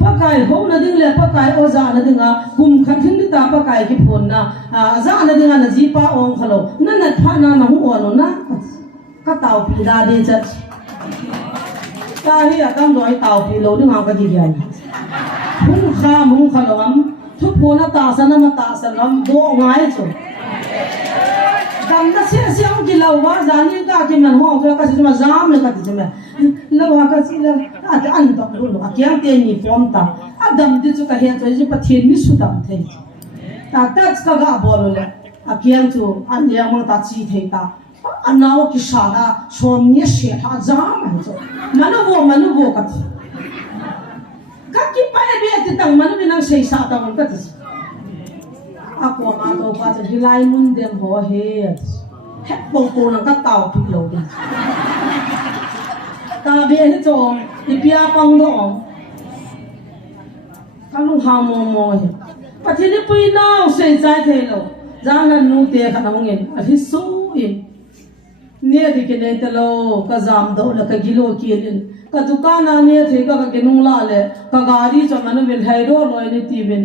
pa kai ho na ding le pa kai o za na ding a kum khan thing ni ta pa kai ki phone na za na ding na ji pa ong khalo na na pha na na hung on na ka tau pi da de cha ta hi a kam doi tau pi lo ding ha ka ji yan hung kha lo amทุกคนตาสนมาตาสนมโบง่ายจุดดำนักเสียเสียงกิเลวว่าจานี่ก็กินมันห้องก็จะมาจามเลยก็จะมาแล้วว่าก็สิแล้วอาจจะอันตกรู้ว่าเกี่ยงเตียนี่พร้อมตาอันดำที่จุดก็เห็นตัวจะปะเทียนมิสุดำเทแต่ตัดก็กะบอลเลยอาเกี่ยงจุอันเลี้ยงมันตัดจีเทตาอันน่าว่ากิชาดาชมเนี่ยเสียหาจามมันจุมันโบกันก็คิดไปเบี้ยติดตั้งมันไม่นั่งเสียสาตังมันก็ติดอากูมาตัวก็จะที่ไล่มุนเดียมหัวเฮียแฮปปงปูนังก็เต่าพิโลดิตาเบี้ยที่จงอีเปียปังดองก็ลุงหามมอเฮปัจจุบันปุยน้าวเสียใจเทโลจางนั้นนู่เตะขนาดมึงเองอาทิตย์สู้อินเนี่ยที่กินเองตลอดก็จามโดแล้วก็กิโลกินก็ทุกการนั้นเนี่ยที่ก็กินนุ่งละเลยก็การที่จะมันเป็นไฮโดรลอยในทีวิน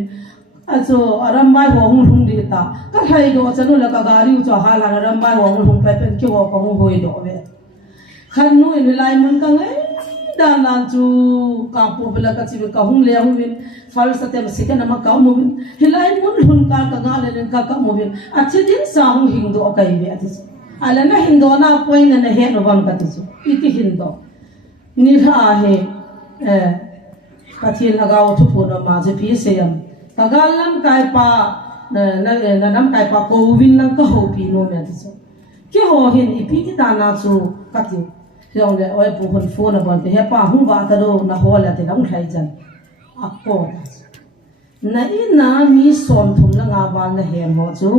อาจจะอารมณ์ไม่หวงหุ่นดีตาก็ไฮโดรจะนู่นแล้วก็การที่จะหาหลังอารมณ์ไม่หวงหุ่นไปเป็นเกี่ยวกับหุ่นหอยดอกเว้ยขันนู่นเวลามันก็ไงด้านนั้นจูกับพวกเวลาก็จะเป็นกับหุ่นเลี้ยงหุ่นฟาร์สเต็มสิกันน้ำมันกับหุ่นเวลามันหุ่นการก็งานเลยนั่นกับหุ่นอาจจะดิ้นสาวหินโดอกไก่เว้ยอาจจะอะไรนะหินโดน่าป่วยนั่นเหตุว่ามันก็ติดอีกหินโดนี่ถ้าเหตุก็ที่นักเอาทุกคนมาจะพิเศษแต่การลำไก่ปลานั่นลำไก่ปลาโควินนั่นก็หัวปีโนเมียที่สุดที่หัวเห็นอีพีที่ตานาจูก็ที่ที่เราเลยเอาไปพูดโฟนบนที่เฮป้าหุ่นว่าตะโดนหัวเลยที่เราใช้จันอักโกนั่นน่ะมีส่วนทุ่มละงาบานเห็นหัวจู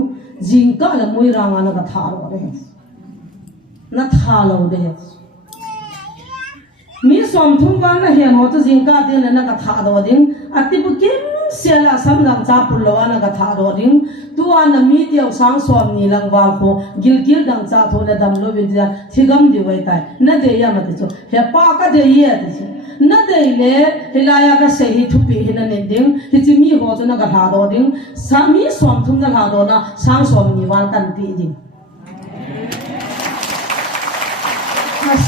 จิงก็ละมวยรางานก็ทาร์วเลยนั่นทาร์เราเดียมีส่วนทุ่มวันละเห็นหัวจูจิงก็เดียนนั่นก็ทาร์เราดิ้งอัติบุกิมเสียละสำนักจับปุลลวันก็ทาร์เราดิ้งตัวนั้นมีเดียวสังสวมนี่ลังวาลโคกิลดังจับทุเรศดำโลวิจารที่กำดีไว้ตายนั่นเดียมันติดจูเฮป้าก็เดียติดจูนั่นเดียเลยเฮลายาก็เสียทุบปีนั่นเองดิ้งที่จะมีหัวจูนั่นก็ทาร์เราดิ้งสามีส่วนทุ่มนั่นทาร์เรานะสังสวมนี่วันกันปีดิ้ง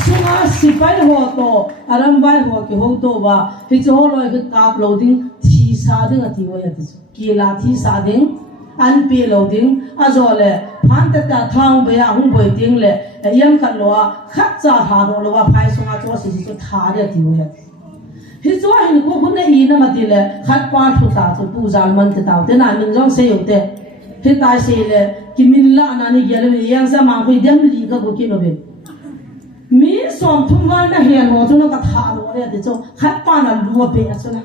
สุนัขสิไปหัวโตอารมณ์ไปหัวกี่หัวโตว่าที่จะหัวลอยก็กาบโหลดิ้งที่สาดิ้งที่ว่าอย่างที่สุดกีฬาที่สาดิ้งอันเปโหลดิ้งอาจจะเลยพันแต่ตาทางไปหุ่นไปดิ้งเลยยังกันลัวขัดจ่าหาโดนลัวไฟส่งอาจจะสิ่งที่ท่าเดียที่ว่าที่จะเห็นกูคนนี้อินมาตีเลยขัดปาทุตาจุดปูจานมันติดตาวแต่นั่นมันจ้องเสียอยู่แต่ที่ตายเสียเลยกิมิลล่านั่นนี่เกี่ยวเลยยังจะมาคุยเดี๋ยวมันลีก็กูกินเอาไปมีส่วนทุ่มวันนั้นเห็นหัวจุนก็ทารุณเลยที่จะขัดปานั่นรัวเป็นอะไรนะ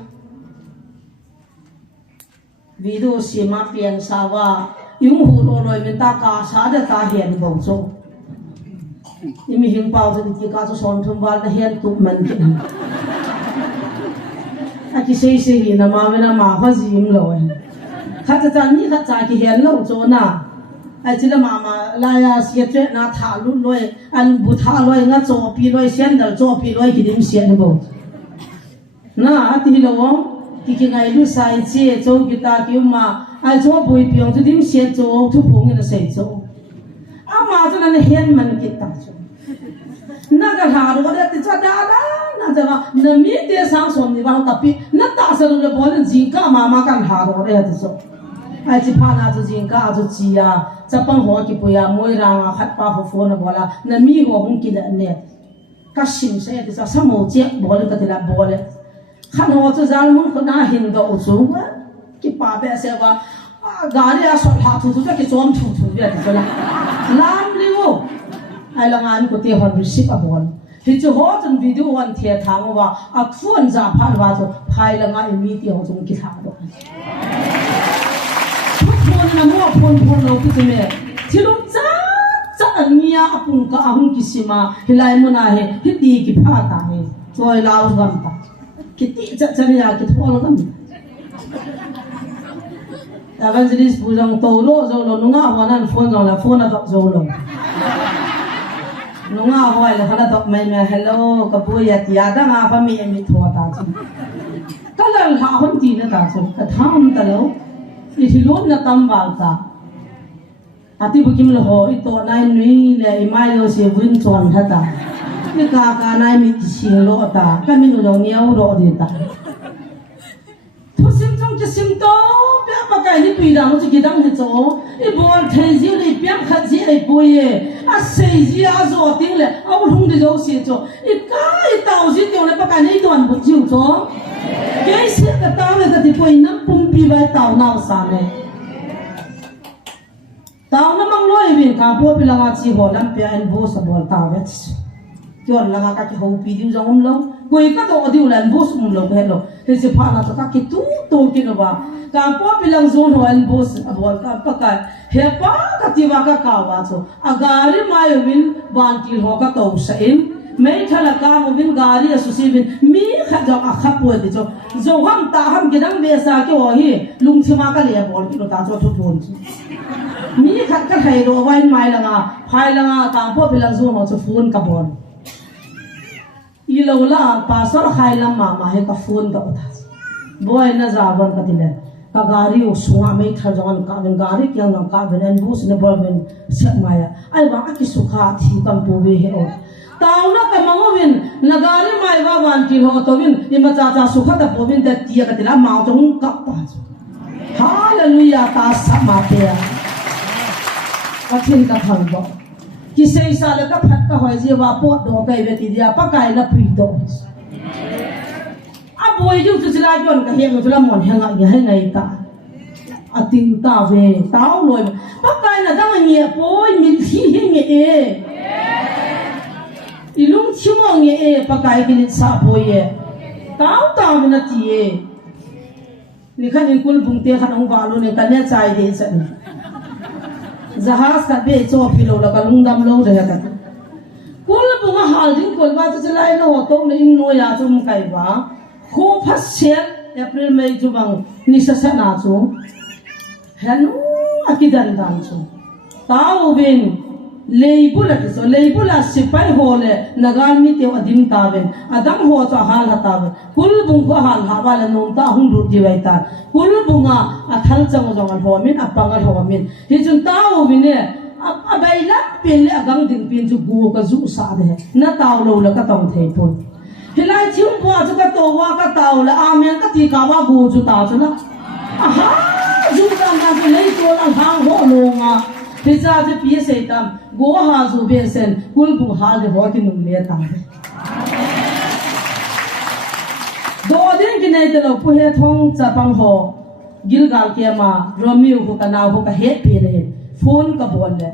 วิดูสิมาเปลี่ยนสาวายุ่งหูโรยเป็นตากาสาเดตาเห็นบ่งโจนี่มีหิงเปล่าจะที่กาจะส่วนทุ่มวันนั้นเห็นตุกมันกินอากิเสียเสียนะมาเวลามาฟังซิมเลยข้าจะจำนี่ข้าจะกิเห็นแล้วโจน่ะไอ้ที่ละมาลายเสียเจ้าหน้าทารุณเลยอันบุทาเลยงั้นโจปีเลยเสียนเดลโจปีเลยกินดิมเสียนบ่น่ะที่ละวงที่กินไงลูกชายเจ้าโจกิตาคิวมาไอ้โจบุยเปียงจะดิมเสียโจทุกพงเงินเสียโจอามาจนนั้นเห็นมันกิตาโจน่าก็หารู้ว่าเด็กจะด่าน่าจะว่าน้ำมีเตี้ยสังสมนี่ว่าตับปีน่าตาสรุปเลยบอกเลยจิงก้ามากันหารู้ว่าเด็กจะโจไอ้ที่ผ่านอาจจะจิงก้าอาจจะจีอาจะปังหัวกี่ปุยามวยรางขัดปาหัวโฟนบอกละน้ำมีหัวคงกินเนี่ยก็ชิมเสียที่จะสมุนเจี๊ยบบอกเลยก็ติดละบอกเลยขันหัวจะจานมึงคนน่าหินดอกสูงวะกี่ป่าเบสเซว่าการที่อาศัยหาทุกๆจะกี่จอมทุกๆเนี่ยที่จะละลามลิวไอ้ละงานก็เที่ยวหันริบบอกที่จะหัวจนวิดีโอวันเทียทางว่าอักฟุนจะผ่านว่าจะพายละงานมีเที่ยวจงกิจาดอกทุกคนนะมัวพนเราที่จะเนี่ยที่ลุงจ้าอันนี้อาปุ่นก็อาหุ่นกิสิมาเฮลัยมุนาเฮที่ตีกิพาตาเฮจอยลาวกันตาคิดจะเนี่ยคิดพอแล้วกัน evangelist pujang tolo zolo nunga honan phone zolo phone atok zolo nunga hoi la khala tok mai me hello kapuya tia da nga pa mi emi thua ta chu kalal ha hon ti na ta chu ka tham ta lo i thilon na tam wal ta ati bukim lo ho i to nai nui le i mai lo se vun chon ha ta ni ka nai mi ti si lo ta ka mi no niau ro di ta thu sim trong che sim to pe pa kai ni tui dang chu ki dang he cho i bol thai ji le piam khat ji ai poi ye a sei ji a zo ting le a hung de zo si cho i tao ji tiong le pa kai ni don bu jiu cho ke se ka tao le ta ti poi nam pum pi vai tao nau sa le tao na mang loi bin ka po pi la nga chi ho lam pe en bo sa bol tao ve chon la nga ka ki ho pi diu jong lo koi ka to diu lan bo sum lo pe lo he se pha na to ka ki tu to ki no ba ka po pi lang zon ho en bo sa bol ka pa ka he pa ka ti wa ka wa cho agari mai win ban ti ho ka to sa in mai thala ka mo win gari asu si win mi kha jong a kha po de cho zo ham ta ham ki dang be sa ki ho hi lung chi ma ka le bol ki no ta cho thu thon mi khat ka thai ro wain mai la nga phai la nga ta po pi lang zon ho cho phone ka bol ilo la pastor khai lam ma he ka phone da utha boy na zaban ka dile ka gari o suwa mai thajon ka ben gari kyang ngam ka ben bus ne bol ben set maya ai ba ki sukha thi kam pu we he o taw na ka mangowin na gari mai wa wan ki ho to win ima cha cha sukha ta povin da tia ka dila ma jong ka pa hallelujah ta sama pe ka thin ka thang bo ki sei sa le ka phat ka hoi ji wa po do kai ve ti dia pa kai la pri do a boy ju chu la jon ka he chu la mon he nga ye he ngai ta a ting ta ve taw loi pa kai na dang nge boy min thi he nge e ilung chi mo nge e pa kai ki ni sa boy ye taw na ti e ni khan in kul bung te khan ong wa lo ne ka ne chai de chan jahaz ka be cho philo la ka lungdam lo de ka kul bunga hal din kol ba chu lai no to ne in no ya chum kai ba kho phas set april mai chu bang ni sa sa na chu hanu akidan dan chu taw win leibula so leibula sipai hole nagan mi te adim tawen adam ho cha hal hatawe kul bung ko hal hawala nom ta hung ru di wai ta kul bunga athal chang jong ho min apangal ho min hi chun taw wine abaila pele agang ding pin chu gu ka zu sa de na taw lo la ka tong thei pon hilai chim bua chu ka to wa ka taw la amen ka ti ka wa gu chu ta chu na aha zu dang ka lei to la hang ho lo nga pizza je pie sei tam go ha zu be sen kul bu ha de ho ki num le ta do din ki nei de lo pu he thong cha pang ho gilgal ke ma romeo ko ka naw ho ka he pe le phone ka bol le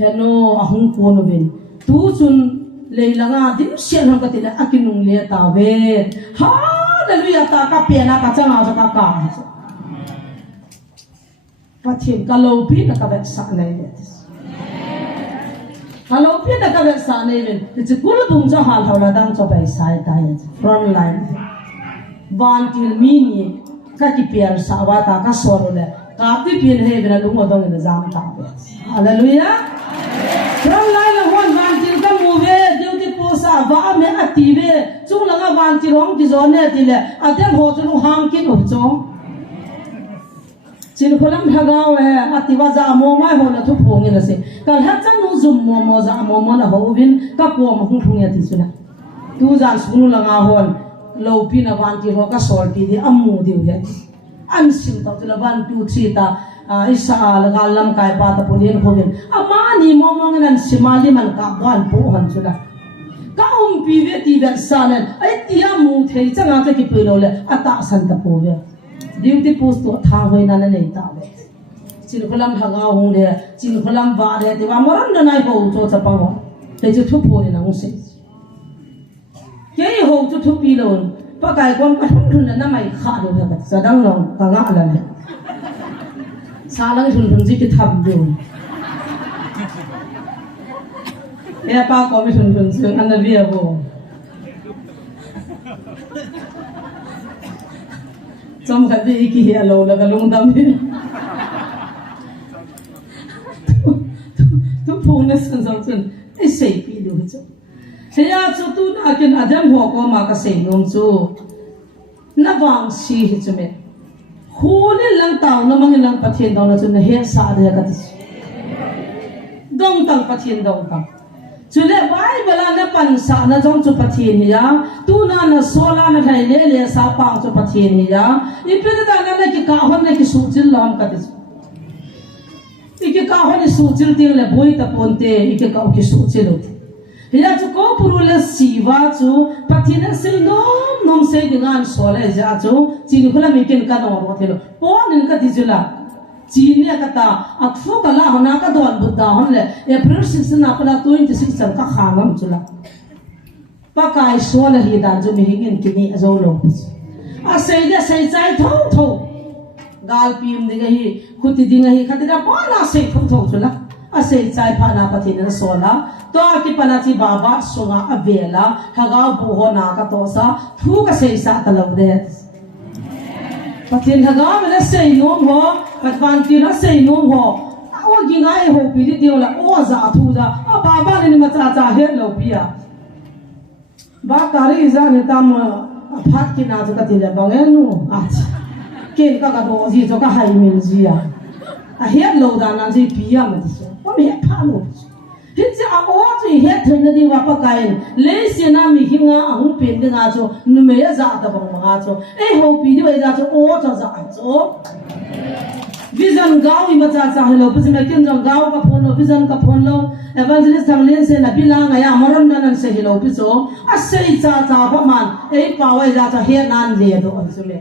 heno ahung ko no bin tu chun leilanga dim sian hang ka ti la akinung le ta ve hallelujah ta ka pe na ka changa ka ka pathin kalau pi na ka vet sa nei le kalau pi na ka vet sa nei le ti kul bung cha hal hawla dang cho bai sai ta ye front line ban til mi ni ka ki pian sa wa ta ka so le ka ti pin he bena lung odong ne jam ta be hallelujah front line la hon ban til ka mu ve deu ti po sa wa me ati ve chung la nga ban ti rong ki zo ne ti le atem ho chu hang ki no chong chin kholam thagao he atiwa za mo mai ho na thu phong ina se kal ha chan nu zum mo za mo na ho win ka po ma hung thung ya ti suna tu za sunu la nga hon lo pi na van ti ho ka sol ti di amu di ya an sim ta tu la 1 2 3 ta isa la galam kai pa ta polien ho win ama ni mo nan simali man ka ban po han suna ka pi ve ti ve sanan ai ti amu thei changa ka ki pe lo le ata san ta po ve duty post to tha hoi na nei ta be chin kholam thaga hung de chin kholam ba de ti wa moran na nai ho cho cha pa ho te chu thu pho ni na ngu se ke ho chu thu pi lo pa kai kon ka thun thun na mai kha do ka sa dang long ka nga ala ne sa lang thun thun ji ki tham do e pa ko mi thun thun su an na vi a bo some kadi ki hello la kalung dam na san zong chun ai sei pi du chu heya chu tu na kin adam ho ko ma ka sei nom chu na wang si hi chu me hu ne lang taw na mang lang pathian daw na chu na he sa de ka ti dong tang pathian dong tang chule bai bala na pan sa na jong chu pathian hi ya tu na sola na thai le sa pang chu pathian hi ya I pe da na ki ka hon na ki su chil lam ka ti ike ka hon su chil ting le boi ta ponte ike ka ki su chil hiya chu ko puru le siwa chu pathian sei nom sei dingan sola ja chu chin khula mi ken ka no ro thelo pon in ka ti jula chin ne ka ta atfu ka la hona ka don buddha hon le April 6 na pala 26 char ka khamam chula pa kai sola hi dan ju mi hingin kini azo lo a sei de sei chai tho gal pim dinga hi khuti dinga hi khatira pa na sei tho chula a sei chai pha na pathin na sola to ki pala chi baba songa avela haga bu ho na ka to sa thu ka sei sa ta lo de pathin haga mena sei nom ho patwan ti na sei nom ho o gi ngai ho pi di dio la o za thu da a baba ni ma cha cha he lo pi ya ba kari za ni tam phat ki na ju ka ti le bangen nu a ken ka do ji jo ka hai min ji ya a he lo da na ji pi ya ma ti so wa mi pha lo hi ji a o ji he thun di wa pa kai le si na mi hinga a hu pen de nga jo nu me ya za da bang ma jo e ho pi di wa za jo o jo za a jo vision gao I macha cha hello pu me ken jong gao ka phone lo vision ka phone lo evangelist thang len se na bilang ya maron nan se hello pu so a sei cha cha pa man ei pa wa za cha he nan le do an su le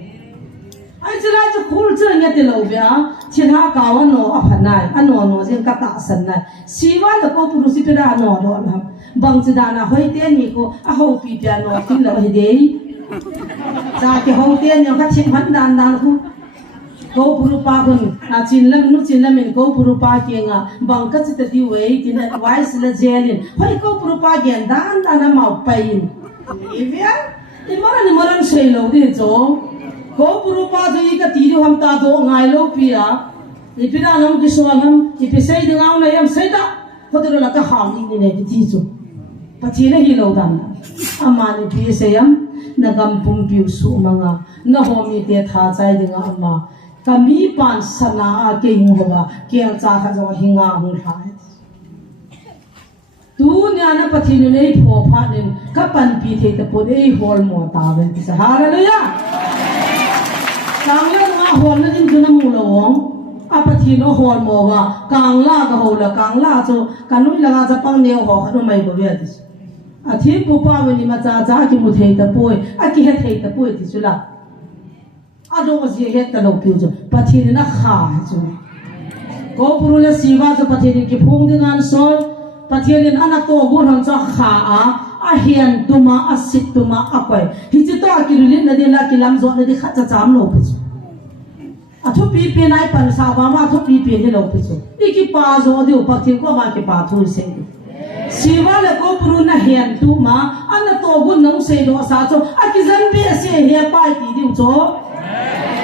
ai chira chu khul chu nge te lo bia china ka wa no a phanai ano no jeng ka ta san na siwa la ko pu si pe da no do na bang chi da na hoi te ni ko a ho pi pia no tin lo hi de cha ke ho te ni ka chin phan dan dan khu ko puru pa kun a chin lam in ko puru pa ke nga bang ka chi ta di wei tin wise la jelin hoi ko puru pa gen dan dan ma pain ivia ni moran sei lo di cho ko puru pa ji ka ti ru ham ta do ngai lo pia ni pina nam ki so nam ki pe sei de ngau na yam sei da khodir la ka ham ni ne ki ti chu pathi na hi lo dan ama ni pi se yam na gam pum piu su manga na ho mi te tha chai de nga ama kami pan sana ke ngwa ke cha kha jo hinga hu thai tu nya na pathi ni nei pho pha nin ka pan pi the te po ei hol mo ta ben sa hallelujah sang yo nga hol na din juna mu lo wong a pathi no hol mo wa kang la ka ho la kang la cho kanui la ga pang ne ho kha no mai bo be ti a thi pu pa we ni ma cha cha ki mu thei ta poi a ki he thei ta poi ti chu la a do ji he ta lo piu cho pathi ni na kha chu ko puru le siwa cho pathi ni ki phung ding an sol pathi ni ana to gu hang cho kha a hian tuma a sit tuma a koi hi chi to a ki ri na de la ki lam zo na de kha cha cham lo pi chu a thu pi pe nai pan sa ba ma thu pi pe ni lo pi chu I ki pa zo de u pathi ko ma ki pa thu se siwa le ko puru na hian tuma ana to gu nong se do sa cho a ki zan be se he pai ti di cho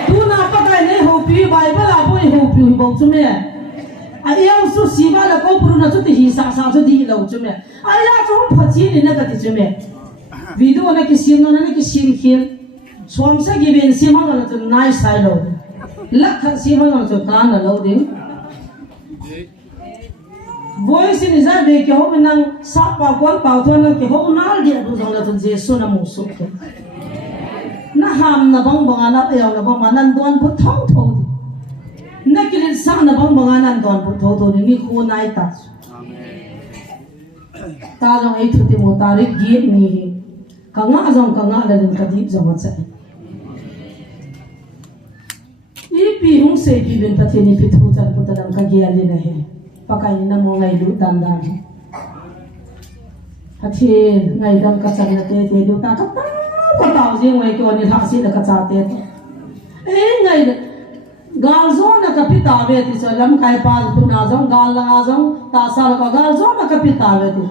tu na pa kai nei ho pi bible la bo ho pi bo chu me a yau su siwa la ko puru na chu ti hi sa chu di lo chu me a ya chu phachi ni na ka ti chu me video na ki sim na ki sim khir som sa gi ben sim ma na chu nai sai lo lakh sim ma na chu kan na lo ding voice ni za de ke ho nang sa pa kwal pa thon na ke ho nal dia du jong la chu jesu na mu su na ham na bang bang na yaw na bang nan don bu thong thong na kilin sa na bang bang nan don bu thong thong ni khu nai ta ta jong ai thu ti mo ta ri gi ni ka nga la din ka dip jong cha I pi hung se pi ben pathe ni pi thu chan pu ta dam ka gi ali na he pakai ni na mo ngai lu dan dan pathe ngai dam ka chan na te du ta ka ko tao jing wei ko ni tha si la ka cha te e ngai gal zo na ka pi ta ve ti so lam kai pa tu na zong gal la zong ta sa la ka gal zo na ka pi ta ve ti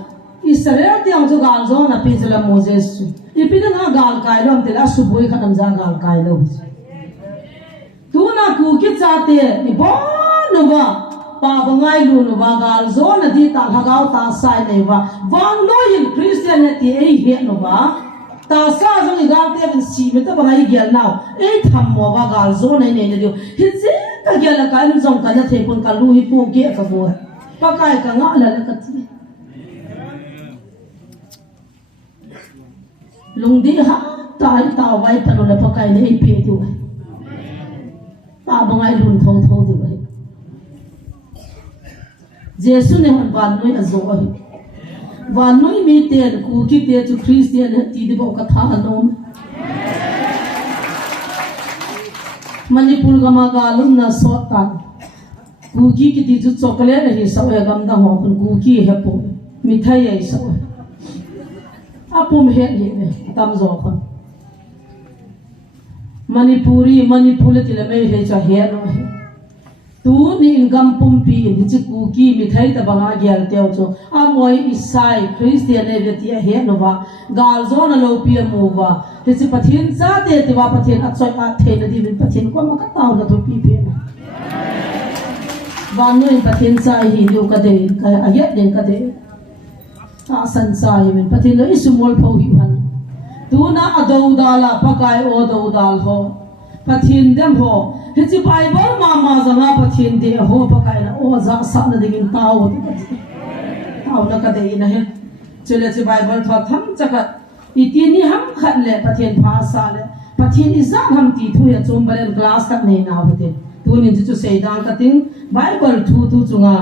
Israel ti ang zo gal zo na pi la Moses I pi na gal kai lo te la su boi ka tam za gal kai lo tu na ku ki cha te ni bo no ba pa bangai lu no ba gal zo na di ta hagau ta sai nei ba van no in Christianity ei he no ba ta sa zo ni ga te ben si me ta bangai gel now ei tham mo ba gal zo nei nei ne dio hi je ka gel ka ni zong ka na the kun ka lu hi pu ge ka bo pa kai ka nga la la ka ti lung di ha ta vai pa no la pa kai nei pe dio pa bangai lun thong thong dio ba Jesu ne han van noi azo hi van noi mi te ku ki te chu Christian ti di bo ka tha nom Manipur ga ma ga lum na so ta ku ki ti chu chocolate hi sa e gam da ho ku ki he po mithai ai sa apum he he tam zo khon Manipuri ti le me he cha he no he tu ni ingam pumpi ni chi kuki mi thai ta banga gyal teo cho amoi isai Christian ne ti he no wa gal zo na lo pi mu wa ti chi pathin cha te ti wa pathin a choi a the na di min pathin ko ma ka taw na to pi pe na wa no in pathin cha hi lu ka de ka a ye den ka de ta san cha hi min pathin lo isumol pho hi man tu na adau dala pakai o do dal ho pathin dem ho hichi Bible mama zanga pathin de ho pakai na o za sa na dingin taw na ka de na he chele chi Bible tha tham chaka itini ham khat le pathin pha sa le pathin izam ham ti thu ya chom balen glass tak ne na hote tu ni chu sei dan ka ting Bible thu tu chunga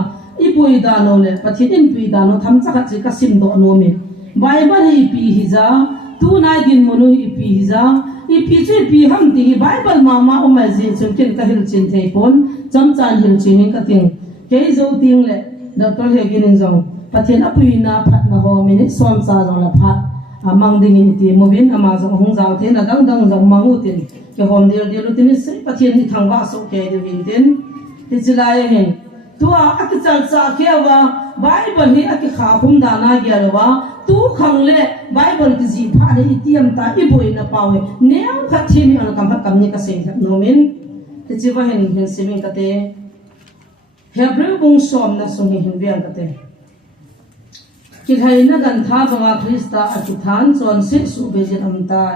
ipui da no le pathin in pui da no tham chaka chi ka sim do no me Bible hi pi hi za tu nai din monu hi pi hi za pi ham ti Bible mama o mai je chum ken ka hil chin thei pon cham chan hil chin ka ting ke zo ting le doctor he gin jong pathin apui na phat na ho minute som sa jong la phat amang ding ni ti movin ama jong hong jaw the na dang jong mangu tin ke hom dir tin se pathin ni thang ba so ke de hin tin ti chilai hen tua akichal cha ke wa Bible hi aki kha khum da na gyal wa tu khang le Bible ki ji pha de itiam ta i boi na pawe neam kha thi mi an kam kam ni ka sei thak no min te chi wa hen hin simin ka te Hebrew bung som na sung hin vian ka te ki thai na gan tha banga Krista aki than chon se su be jin am ta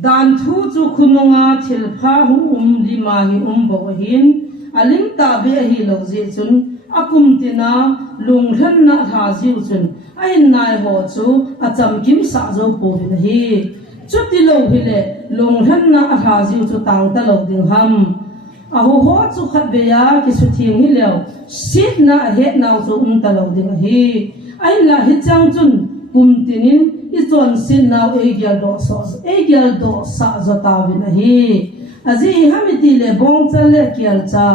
dan thu chu khununga thil pha hu lima hi bo hin alim ta be hi lo je chun akum tina lunghan na ha jiu chun ai nai ho chu acham kim sa zo po hi chuti lo hi le lunghan na ha jiu chu tang ta lo ding ham a ho chu khat be ya ki su thing hi leo sit na he nau chu ta lo ding hi ai la hi chang chun kum tinin i chon sin nau e gyal do sa zo ta vin hi azi hamiti le bong chal le kyal cha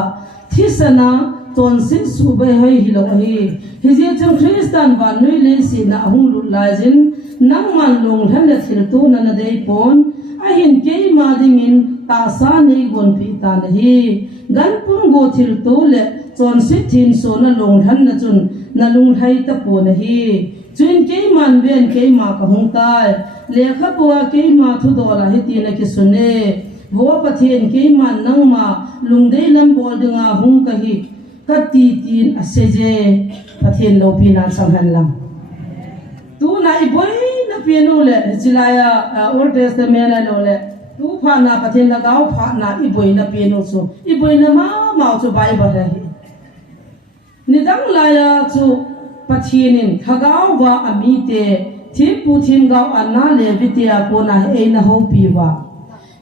thisana ton sin su be hoi hilo hi hiji chang Christian van noi le si na hung lu la jin nang man long than le thil tu na na dei pon a hin ke ma ding in ta sa nei gon pi ta na hi gan pung go thil tu le chon si thin so na long than na chun na lung thai ta po na hi chuin ke man ben ke ma ka hung tai le kha puwa ke ma thu do la hi ti na ki sune wo pathian ke man nang ma lung dei lam bol dinga hung ka hi ka ti tin aseje pathian lo pi na samhan lam tu na I boy na piano le jilaya Old Testament la lo le tu pha na pathian la gao pha na I boy na piano so I boy na ma chu Bible la hi ni dang la ya chu pathianin thagao wa amite thim pu thim gao anna le vitia ko na e na ho pi wa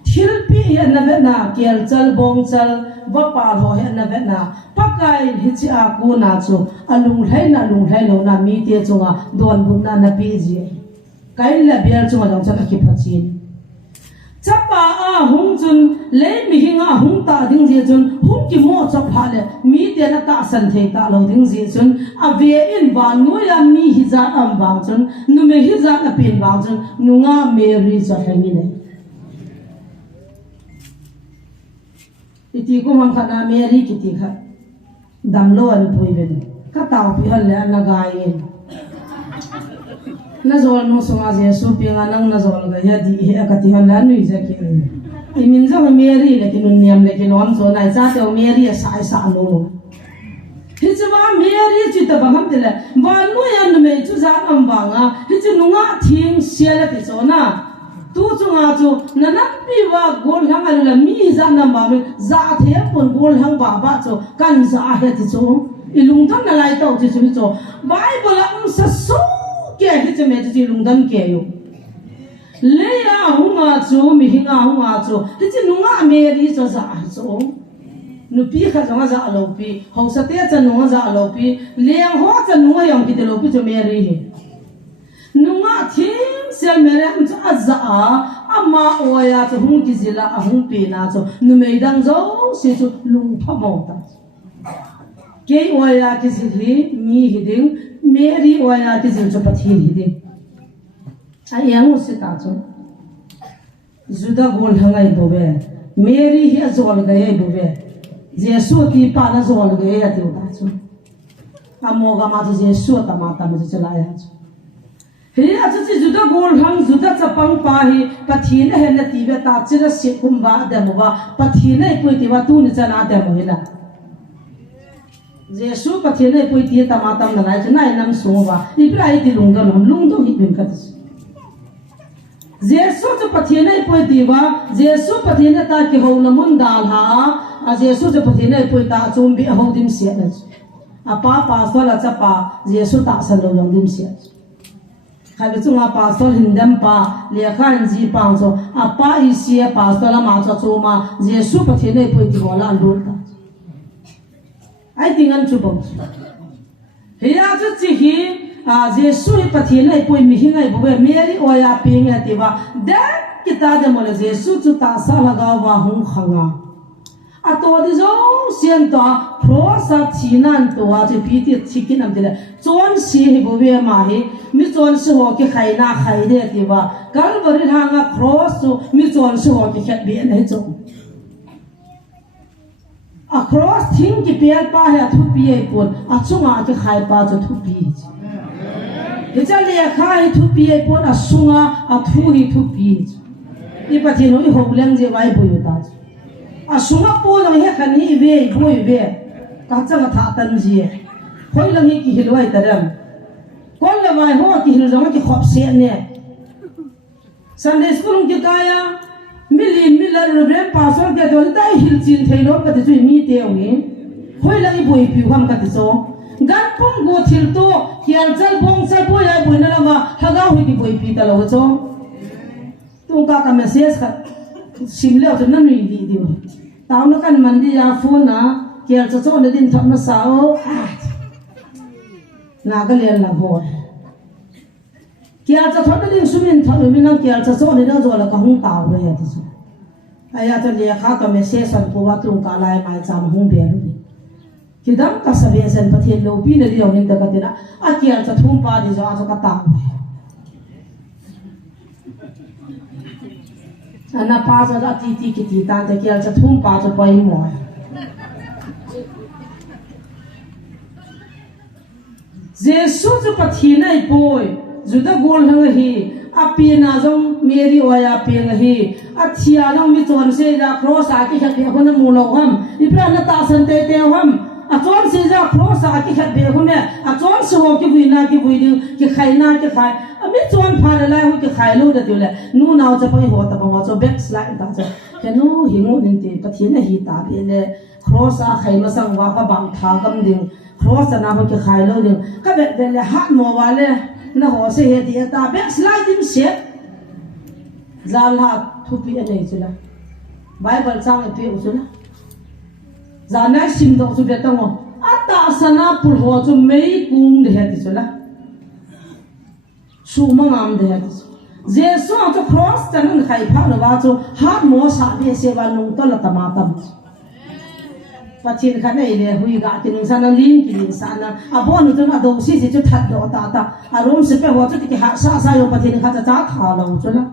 thil pi ya na ve na kel chal bong chal va pa ho he na ve na pakai hichi a ku na chu alung hlai lo na mi te chunga don bu na pi ji kai la biar chunga dong cha ki phachin chapa a hung chun le mi hinga hung ta ding je chun hung ki mo cha pha le mi te na ta san thei ta lo ding je chun a ve in wa no ya mi hi za am bang chun nu me hi za na pin bang chun nu nga me ri cha hangi ne iti ko man khana meri kiti kha damlo an puiben ka taw pi hal le na gai na zol no songa je so pi nga nang na zol ga ya di he ka ti hal la nu je ki I min zo meri le ki nun niam le ki nom so na za te meri sa no Hijiwa Mary Chita Bahamdilla, Vanu and May to Zanambanga, Hijinunga Ting Sierra Pizona. Tutungato, Nanapiva, Golhanga, Mizanambami, Zatepon, Golhanga Bato, Kanza Hetito, Ilungana Light out is so. Bible so get hit a medicine Lundan Kayo. Leia Hungato, Mihinga Hungato, Hijinunga Mary so. Nupi Kazaza Alopi, Hosateta Noza Alopi, Leang Hot and Noyam Kitelopi to Mary. Nunga Tim Selmerem to Azaa, Ama Oya to Hunkizilla, a Humpinato, Numeidanzo, Situ Lumpamota. Gay Oya Kizili, me hitting, Mary Oya Kizil to Patin hitting. I am Sitato Zuda Goldhanga Bobe, Mary has all the Bobe. Jesus ti pana zol ge ya ti utacho amoga ma to Jesus ta ma ta me chala ya cho he acha chi juda gol hang juda chapang pa hi pathin he na ti be ta chira se kumba de mo ba pathin ei poi ti wa tu ni chana de mo hila Jesus pathin ei poi ti ta ma tam na lai chana nam so ba ibrai ti lung do hi bin ka Jesus to pathin ei poi ti wa Jesus pathin ta ki ho na mun dal ha a Jesus to pathin poi ta chum bi ho dim sia na a pa pastor la chapa Jesus ta san lo yong dim sia khai be chunga pastor hindam pa le khan ji pang so a pa I sia pastor la ma cha chuma Jesus pathin poi ti wala lu ta ai tingan chu bom he a chi hi a Jesus pathin poi mi hingai bu be Mary oya ping ya ti wa da kita de mo le Jesus chu ta sa la ga wa hung khanga a to di zo sian to prosa chinan to a che piti chikin am de chon si hi bo be ma hi mi chon si ho ki khai na khai de ti ba Calvary hanga cross to mi chon si ho ki khat be nei cho a cross thing ki pel pa ha thu pi e pon a chunga ki khai pa cho thu pi he cha le khai thu pi e pon a sunga a thu hi thu pi I patino I ho leng je vai bo yu ta a sunga po lang he khani ve boy ve ka changa tha tan ji khoi lang hi ki hilwai taram kon la vai ho ki hil jama ki khop se ne Sunday school ki kaya milin milar reverend pastor de dol dai hil chin theilo ka ti mi te ngi khoi lang I boy pi ham ka ti so gan pum go thil to kian chal bong sai boy ai boy na lama haga hui ki boy pi ta lo cho tu ka message ka simle to na mi di di tao nó cần mình đi ra phun na kia cho nó đi thăm nó sao na cái liền là hồi kia cho nó đi sumin thăm mình năng kia cho nó đi nó rồi là cả hung tao rồi vậy thôi ai cho liền khác cái message sản phụ vắt luôn cả lại mai chăm hung bể luôn khi đó các sản phẩm sản phẩm thiên lâu pin đi đâu nên cái đó à kia cho thùng pa đi cho cái tao Ana pa za ti ki ta te kia cha thum pa cha pai mo Jesus chu pathinai poi juda gol hang hi api na jong Mary oya peng hi athia long mi chon se ja cross a ki khat be hon mu lo ham ipra na ta san te te ham a chon se ja cross a ki khat be hon ne a chon se ho ki buina ki buiding ki khaina ki khai ami chon phar la hu ki khai lo da tule nu naw cha pai ho ta ba cho backslide ta cha kenu hingu nin te pathina hi ta be le cross a khai ma sang wa ka bang tha kam ding cross na ho ki khai lo ding ka be de le hat mo wa le na ho se he ti ta backslide dim se zal ha thu pi nei chula Bible chang e pi chula zana sim do chu be ta mo ata sana pul ho chu mei kung de he ti chula Sumangam de Jesus on the cross and khai pha lo wa chu hat mo sa be se wa nung to la tamatam pathin kha nei le hui ga tin sana lin ki sana abon tu na do si chu that do ta arom se pe ho chu ti ha sa yo pathin kha cha kha lo chu la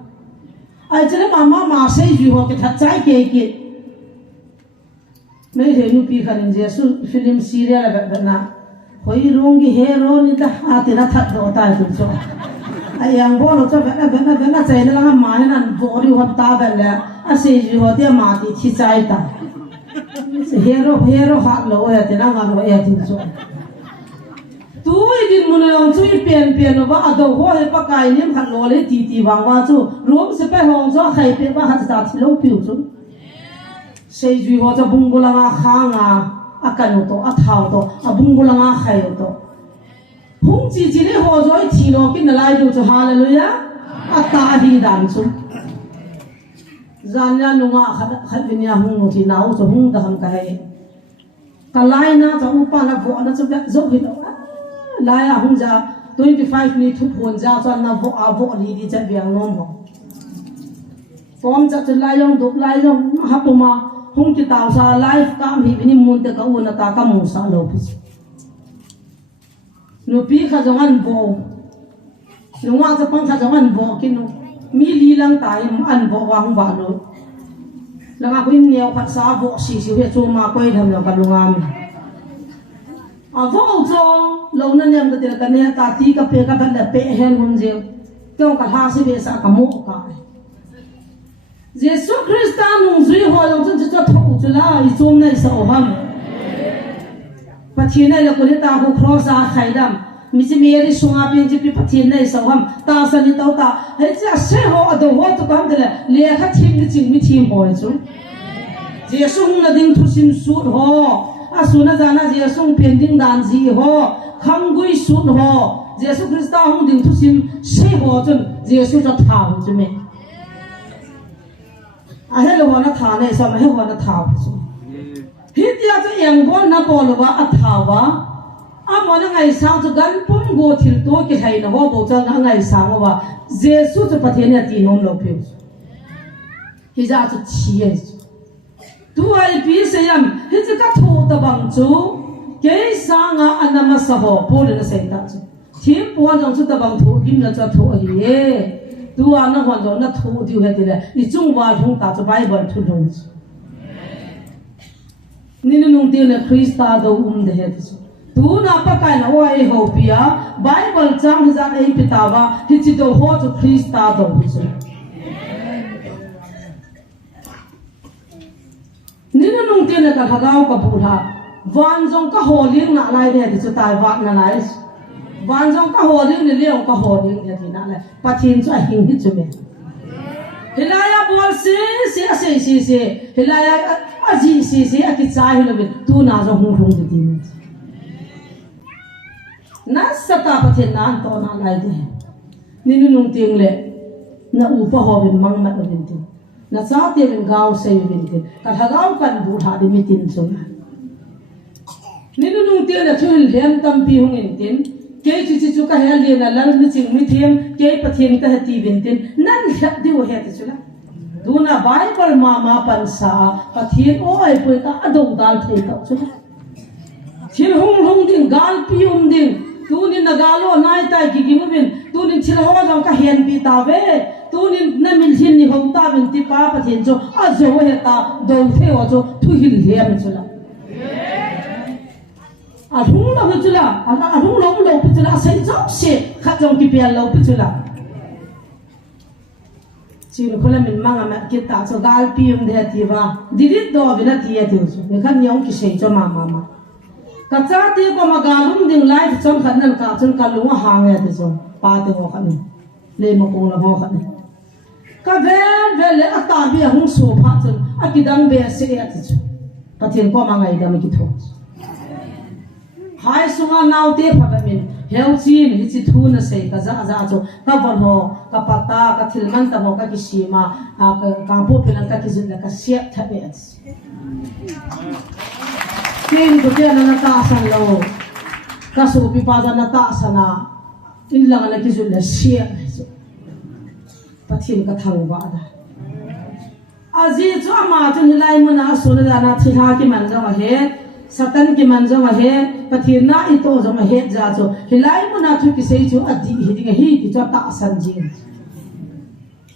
ai chele mama ma se ju ho ke that chai ke me re nu pi khan Jesus film serial ba na hoi rong gi hero ni ta ha ti na that do ta chu chu ayang bo lo cho bena chai na la ma na bo ri ho ta ba la a se ju ho dia ma ti chi chai ta se hero hat lo ya te na ngan lo ya tin so tui din mun long chui pian wa ado ho he pa kai nim khat lo le ti wang wa chu rom se pe hong zo khai pe ba hat ta thi lo piu chu sei jui ho cha bung bulanga khanga akanu to athau to abung bulanga khai to hung chi chi le ho zo thi lo kin lai du chu hallelujah ata hi dan chu zanya nunga khat vinya hung thi nau chu hung da ham ka he kalai na cha upa na vo na chu zo hi lo lai hung ja 25 ni thu phon ja chan na vo li di cha biang nom ho form cha chu lai yong duk lai yong hapuma hung ki taw sa life kam hi ni mun te ka u na ta ka mu sa lo pi no pi kha jong an vo no wa cha pang kha jong an vo ki no mi li lang tai an vo wa hung ba lo la nga kuin neo khat sa vo si he chu ma koi dham lo ka lungam a vo zo lo na nem ka te ka ne ta ti ka pe ka ban da pe hen hum je kyong ka ha si be sa ka mo ka Giêsu Christ nung zui ho lo chu chu tho chu la I chom nei sa oham pathin nei la ko ta ho cross a khaidam mi chi meri sunga pin ji pi pathin nei sa oham ta sa ni tau ta he cha se ho ado ho to kam de le kha thim ni ching mi thim ho chu Giêsu hung na ding thu sim su ho a su na jana Giêsu pen ding dan ji ho kham gui su ho Giêsu Christ hung ding thu sim se ho chun Giêsu cha tha ho chu me a hello na tha nei sa ma he ho na tha chu hi tia cha yang bon na bol wa a tha wa a mo na ngai sang chu gan pum go thil to ki hai na ho bo cha na ngai sang wa Giêsu chu pathian ya ti nom lo phe hi ja chu chi ye tu ai pi se yam hi cha ka tho ta bang chu ke sanga anama sa ho po na se ta chu thim po jong chu ta bang tho kim na cha tho hi ye tu ana hon do na thu diu he tile I chung wa thung ta chu bible thu dong ni nung ti na Christa do de he tu na pa kai na wa e ho pia bible chang za ei pitawa hi chi do ho chu Christa do chu ni nung ti na ka hagao ka budha van jong ka holing na lai de chu tai wa na lai van jong ka holing ni leong ka holing ya thina le pathin chu a hing hi chu me hilaya bol se hilaya aji se a ki chai hi lo tu na jo hung hung de ti na sata pathin na to na lai de ni nung ting le na u pa ho bin mang ma bin ti na cha te bin gao se bin ti ka hagao kan bu tha de mi tin chu ni nung ting le thul hem tam pi hung in tin ke chu ka hel le na lan ni ching mi them ke pathin ka ti bin tin nan khat di wo he ti chula duna bible ma pan sa pathin o ai pui ka adong dal thei ka chula thil hung ding gal pi ding tu ni na galo nai tai ki gi bin tu ni thil ho jong ka hen pi ta ve tu ni na min hin ni hom ta bin ti pa pathin cho a zo he ta do the o cho thu hil hem chula a hung lo chula a hung lo chula sai chok se kha jong ki pian lo chula chi no khola min manga ma ki ta cho gal pium de ti wa didit do bina ti ya ti so ne khan yong ki sei cho ma ka cha ti ko ma galum ding life chon khan nan ka chon ka lu ha nge ti so pa te ho khan le mo kong la ho khan ka vel le ata bi hung so pha chon a ki dang be se ya ti so pathin ko ma ngai da mi ki tho hai sunga nau te pha min heu chin hi chi thu na sei ka za cho ka bon ho ka pata ka thilman ta ho ka ki sima ka po pilan ka ki zin ka siap tha be king ko te na ta san lo ka su pi pa na ta sana in lang na ki zin la siap pathin ka thang ba da aji chu ama chu ni lai mu na su na na thi ha ki man ga he Satan ki manzo ma he pathir na ito zo ma he ja cho hilai mu na thu ki sei chu adi hi ding hi ki cho ta san ji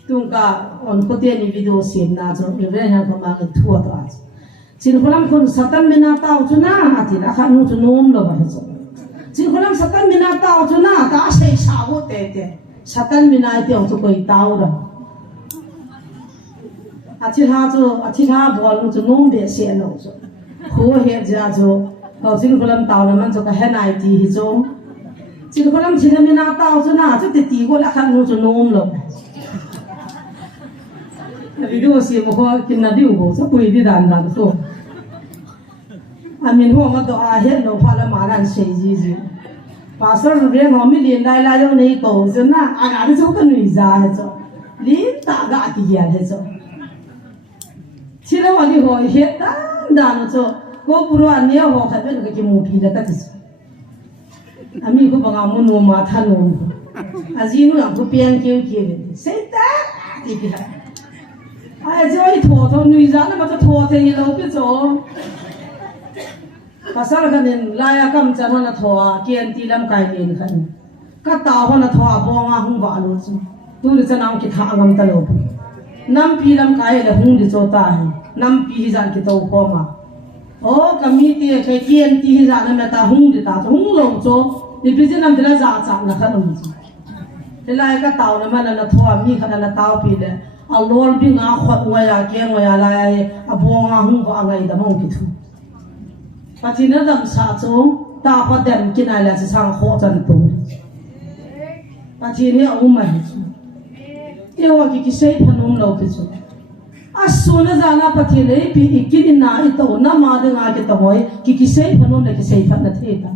tung ka on ko te ni video sim na cho re ha ko ma ka thu to a chin kholam khon Satan me na ta chu na ati na kha nu chu nom lo ba cho chin kholam Satan me na ta chu na ta sei sa wo te Satan me na te on chu ko i tao da achi ha bol nu chu nom be se lo cho khu hệ ra cho họ xin cô làm tàu là mình cho cái hệ này thì cho xin cô làm xin mình nào tàu cho nào cho tí cô là khăn nó cho nôm lắm video xem một cái kinh là điều bộ cho quỳ đi đàn đàn số mình hoa mà tao hết nó phải là mà làm gì gì pastor rồi nó mới liền lại lại cho này cầu cho na anh cho cái người già hết cho liền ta gạt gì hết cho chỉ là vào đi hỏi hết đàn cho cô bùrù anh nhớ họ phải biết cái mồm kia là cái gì anh có bằng áo nôm mà thà nôm anh nó có piang kêu kêu sẽ ta thì cái ai cho ai thua người già nó mà thua thì lâu cái chỗ pasal kan in laya kam chana na thoa kian ti lam kai len khan ka ta ho na thoa bonga hung ba lu chu tu ri chana ki tha ngam ta lo nam pi lam kai la hung ri chota hai nam pi hi jan ki to ko ma o kami ti ke kian ti hi jan na ta hung ri ta hung lo cho ni pi nam ti la za cha na khan um chu te lai ka taw na ma na thoa mi khan na taw pi le a lol bi nga khot wa ya ke wa ya la a bonga hung ba ngai da mong ki thu Patina dam sa cho ta pa dem kinai la sang ho chan tu Patina umai chu ewa ki sei phanum lo pe chu asuna jana pathile pi ikin na I to na ma de nga ke to hoi ki sei phanum le ki sei phat na the ta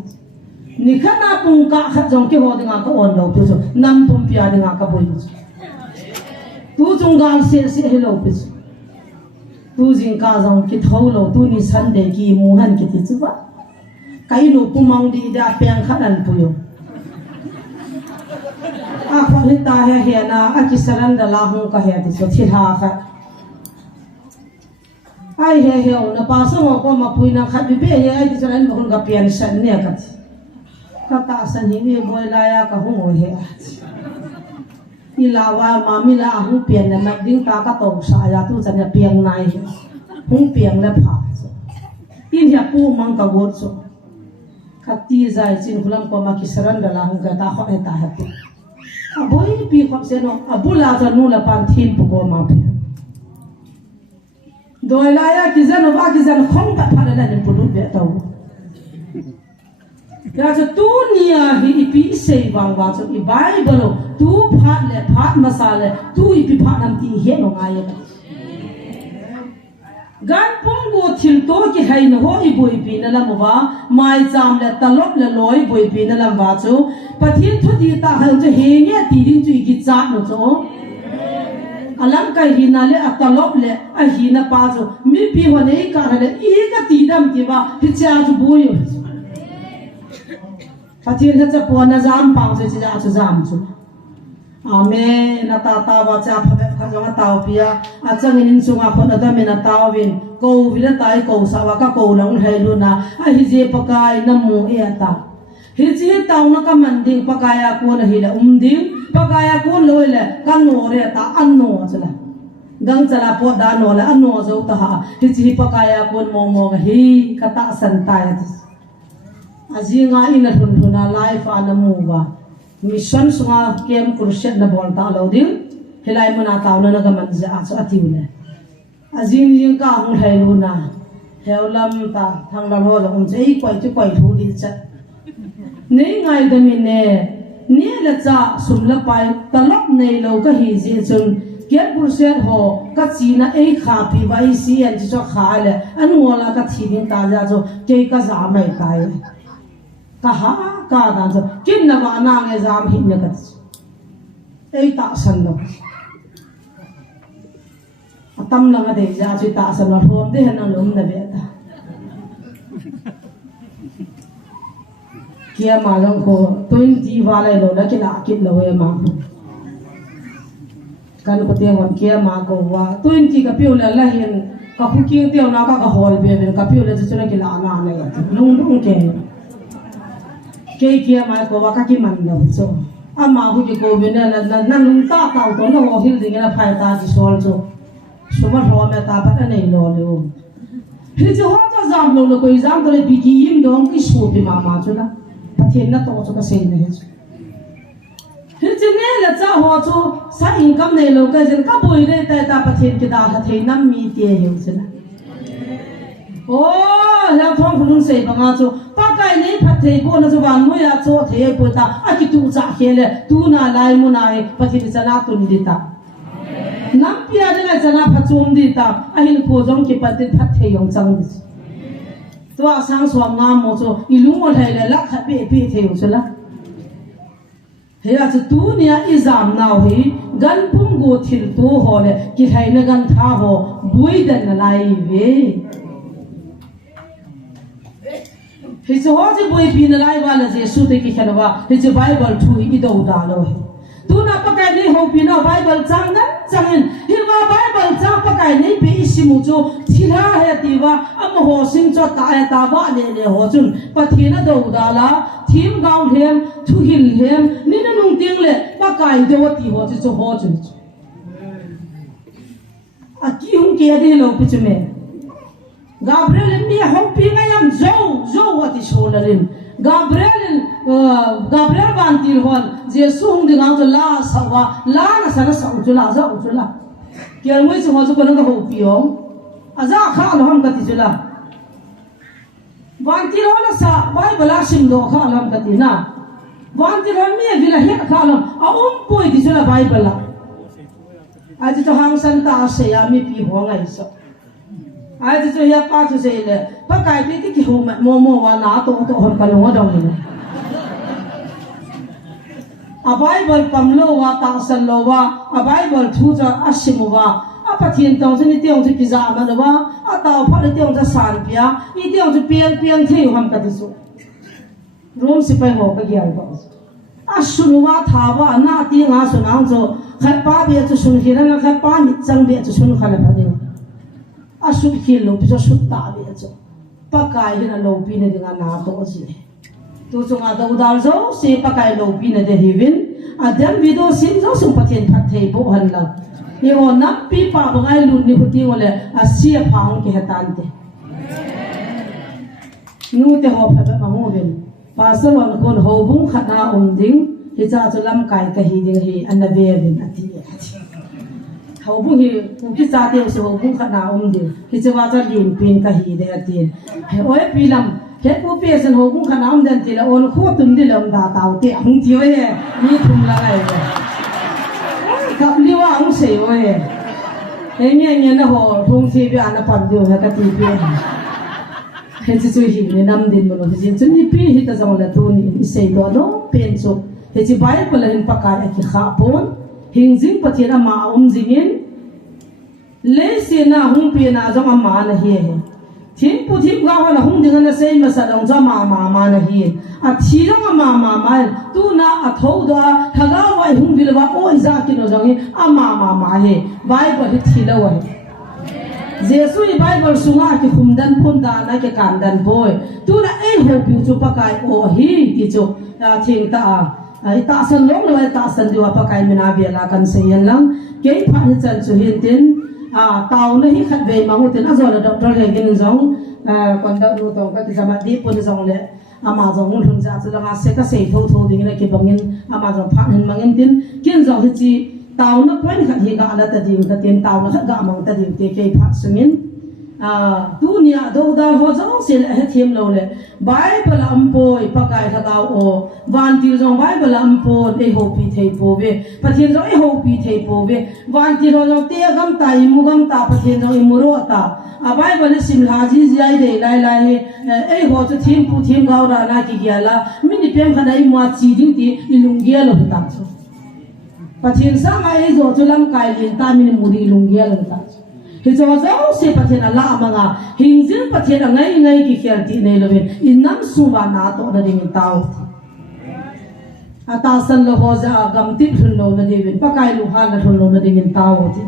ni khana pung ka khat jong ki ho de nga ka on lo pe chu nam pum pia de nga ka boi chu tu chung gang se se he lo pe chu tu jing ka jong ki thau lo tu ni san de ki mu han ki ti chu ba kai lu pu mang di da peng khat an pu yo a kho hi ta he na a ki saran da la hu ka he ti so thi ha kha ai he na pa so mo ko ma pui na khat bi be he ai ti saran mo ka pian san ne ka ta san hi ni boy la ya ka hu ngo he ilawa mamila hu pian na mak ding ta ka to sa ya tu chan ya piang nai hung piang la pha in ya pu mang ka got so khati zai chin khulam ko ma ki saran da la hu ka ta kho ta ha pi aboi pi khop se no abula ta nu la pan thin pu ko ma pe doi la ya ki zan ba ki zan khong pa pha la ni pu lu be ta ya cho tu nia hi ipi sei wang wa cho I bible tu phat le phat masale tu ipi phat nam ti he no ngai ya gan pong go thil to ki hai no ho I boi pi na lam wa mai cham le talop le loi boi pi na lam wa chu pathin thu ti ta ha cho he nge ti ding chu ki cha no cho alam kai hi na le atalop le a hi na pa chu mi pi ho nei ka ha le I ka ti dam ti ba hi cha chu boi yo Patin ha cha pon na jam pang che cha cha jam chu amen na ta ta wa cha pha jong ta pia a chang in chunga khon da me na ta win ko vi la tai ko sa wa ka ko long hai lu na a hi je pakai na mu e ta hi chi taw na ka man ding pakaya ko na hi la ding pakaya ko loi le ka no re ta an no chala gang chala po da no la an no zo ta ha hi chi pakaya ko mo mo hi ka ta san ta ya azinga ina thunthuna life anamuwa mission sunga kem kurset na bol ta lo ding helai mana taw na ga man ja so atiule azing jing ka hung thai lu na heulam ta thang la ho jong chei koi chu koi thu di cha nei ngai da min ne ni la cha sum la pai talok nei lo ka hi je chung kem kurset ho ka china ei kha pi vai si an chi cho kha le an ngola ka thibin ta ja jo ke ka za mai tai kaha ka dan so kin na ba na nge zam hin na ka ei ta san no atam la ga de ja chi ta san no hom de han lum na be ta kia ma long ko 20 wa lai lo la ki la kit lo we ma kan ko te wan kia ma ko wa 20 ka piu la la hin ka khu ki te na ka hol be be ka piu la chu na ki la na na lung lung ke kia mai ko wa ka ki man lo so ama hu ki ko be na na lung ta ta to no ho hil ding na phai ta ji sol so so ma ho me ta pa nei lo lo hi ji ho ta zam lo ko exam to le bi ki yim dong ki su bi ma ma chu na pathen na to so ka sei ne hi ji ne la cha ho chu sa income nei lo ka jen ka boi re ta ta pathen ki da ha thei nam mi te he chu na oh แล้วท้องคุณลุงเสยบังอาจูปากไก่นี้ผัดเทโบนะจูบานมุยาโจเทปตาอากิตูจ่าเขเลตูนาลายมุนายปฏิบิจนาตุนดิตาน้ำพิอาเดลจนาผัดจุมดิตาอาหินโคจงกิปฏิผัดเทยงจังดิตัวสังสวมงามโมจูอิลุงวันไทยเลยลักขัดเปีเทยงสุละเฮียจะตูเนี่ยอิจามนาวฮีกันพุ่งกูทิลตูหอเลยกิไทยนกันท่าหอบุยเดนไลเวเฮียจะว่าจะบุยปีนไลว่าเลยจะสุดที่ขนาดว่าเฮียจะไบเบิลทูอีดาวดาโลเฮตูน่ะปะไก่นี่หอบปีน่ะไบเบิลจังนั้นจังเห็นเฮียว่าไบเบิลจังปะไก่นี่ปีอิสิมุจูทีละเฮียตีว่าอัมโหสิงจอตายตาบ้าเนี่ยหัวจุนปะทีน่ะดาวดาละทีมกาวเฮียมทุหิลเฮียมนี่นั่นนุ่งติ้งเลยปะไก่เดียวตีหัวจะหัวจุนอากิฮุงเกียดีโลปิจุเมกาเบรียลมีหอบปีไงยังโจวัติโชลลินกาเบรียลบันติลฮอนเจสุฮุงดิงังจุลาสวะลานะสนะสังจุลาซะอุจุลาเกี่ยวกับสิ่งที่คนนั้นก็หอบปีอ๋ออาจจะข้าเราทำกันที่จุลาวันที่เราละสะไว้เวลาชิมโดข้าเราทำกันที่น่ะวันที่เราไม่วิลาเฮกข้าเราเอาป่วยที่จุลาไว้เวลาอาจจะทางสันตาเสียมีปีหัวไงสักอาจจะเฮียป้าจะเสียเลยเพราะไก่ที่ที่หัวโมวานาโตหันกันลงว่าดองเลยอาไบเบิลปั๊มโลว่าตาสันโลว่าอาไบเบิลทูจะอาชิมว่าอาปะเทียนตองจะนี่เตียงจะพิจารณาว่าอาตาพัดนี่เตียงจะสานเปียนี่เตียงจะเปียนเที่ยวทำกันที่สุดรวมสิไปหัวก็เกี่ยวกับอาสุนว่าท้าว่าหน้าตีงาสุนังจะขัดป้าเบียจะสุนขีนั่นขัดป้ามิจังเบียจะสุนขันเลยพอดีอาสุนขีโลปิจะสุนตาเบียจะปากกายนั่นโลปีนี่ดึงอานาโตจีตัวจงอาดาวดาลโซเสปากกายโลปีนี่เดฮิวินอาเดมวิโดสินโซสุปฏินพัดเทโบหันลังये वो ना पी पापगाई लूटने होती वाले अस्सी पाउंड के हतान थे नूते हो फबे मामूलिन पासल वन कोन हो बुं खना उमदिंग हिजा चलम काय कही दे ही अनबे बिन अति हो बुं ही कुकी जाते उसे हो बुं खना उमदिंग हिजा वाचा लिन पिन कही दे अति ओए पिलम के पुपेसन हो बुं खना उमदन तिला ओन खो तुम दिलम दा ताउते हुं तिवे नि तुम लगाएกับลิว่าองเสียเว้ยเฮ้ยเนี่ยนะหัวทุ่งที่พี่อันนั้นปั่นอยู่ให้กับทีพี่เฮ้ยจะช่วยหิวเนี่ยน้ำดินมันเลยจนนี่พี่ที่จะส่งเลยตัวนี้เสียตัวน้องเป็นสุดเฮ้ยจะไปก็เลยหินปากกาไอ้ขี้ข้าปนหินจิงปะเทียนมาจิงินเลยเสียนะหุ่นพี่นะจังมานะเฮียทีมผู้ทีมก้าวนะหุ่นดึงนะเสียมาสั่งจะมานะเฮียอาทีรังมาตัวน่ะอาทาวดาถ้าก้าวไว้หุ่นวิลว่าโอ้ยจากกินเราจังเฮมาเฮไบเบิลที่ทีละวันเจสุยไบเบิลสุงาที่คุมดันพุ่นดานะที่การดันบ่อยตัวน่ะเอ้หัวผิวจุปากายโอ้ฮีที่จุทิ้งตาตาสันลงเลยตาสันดีว่าปากายมันอาเบียลากันเสียนลังเกี่ยพันจันสุหินตินตาวนี่ฮิขัดเบย์มาหุ่นตินอาจจะเราดรเฮกินจงคนดาวดูตรงก็จะมาดีปุ่นจงเลยอามาจงหุ่นหุ่นจะจะลงอาเสกเสียทูดิ่งเลยกี่บังเงินอามาจงพันเห็นบังเงินตินกินจงที่จีตาวนักวันขัดฮิกาละตัดดิ่งตัดตินตาวนักกะมังตัดดิ่งเกี่ยพัดสมินตัวเนี่ยดูดาวหัวจงเสียเหตุทีมเราเลยไบเบิลอัมโปยปากายทักเอาโอวันที่จงไบเบิลอัมโปยเอโฮปีเทโปเวปะเทียนจงเอโฮปีเทโปเววันที่เราจงเตียกัมตาอิมุกัมตาปะเทียนจงอิมุโรตาไบเบิลสิมลาจีใจเดย์ไล่เอโฮจะทีมผู้ทีมเขารานากิเกียละมินิเพียงขณะอิมัวจีดิ้งตีอิลุงเกียลงตัดปะเทียนสามไอโซจุลัมกายลินตามินิมุดีลุงเกียลงตัดที่จะว่าเจ้าเสียประเทศละมังอ่ะหิงจินประเทศไงกี่เขียนที่ในโลกอินน้ำสุวรรณาโตนั่นเองเต้าอาตาสันโลหัวจะกำติดทุนโลนั่นเองปากายลูกหานทุนโลนั่นเองเต้าที่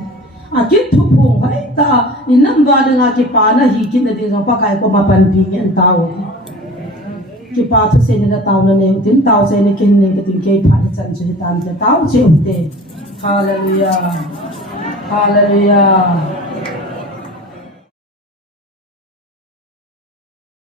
อาคิดทุกพงไปตาอินน้ำวาดึงอาคิปานะฮิกินนั่นเองปากายก็มาปันปีเงี้ยเต้าคิปาทุกเส้นนั่นเต้านั่นเองถึงเต้าเส้นกินเนี่ยก็ถึงเกี่ยผ่านจันทร์สุดท้ายเต้าเชื่อมเตะฮาเลลูยาฮาเลลูยา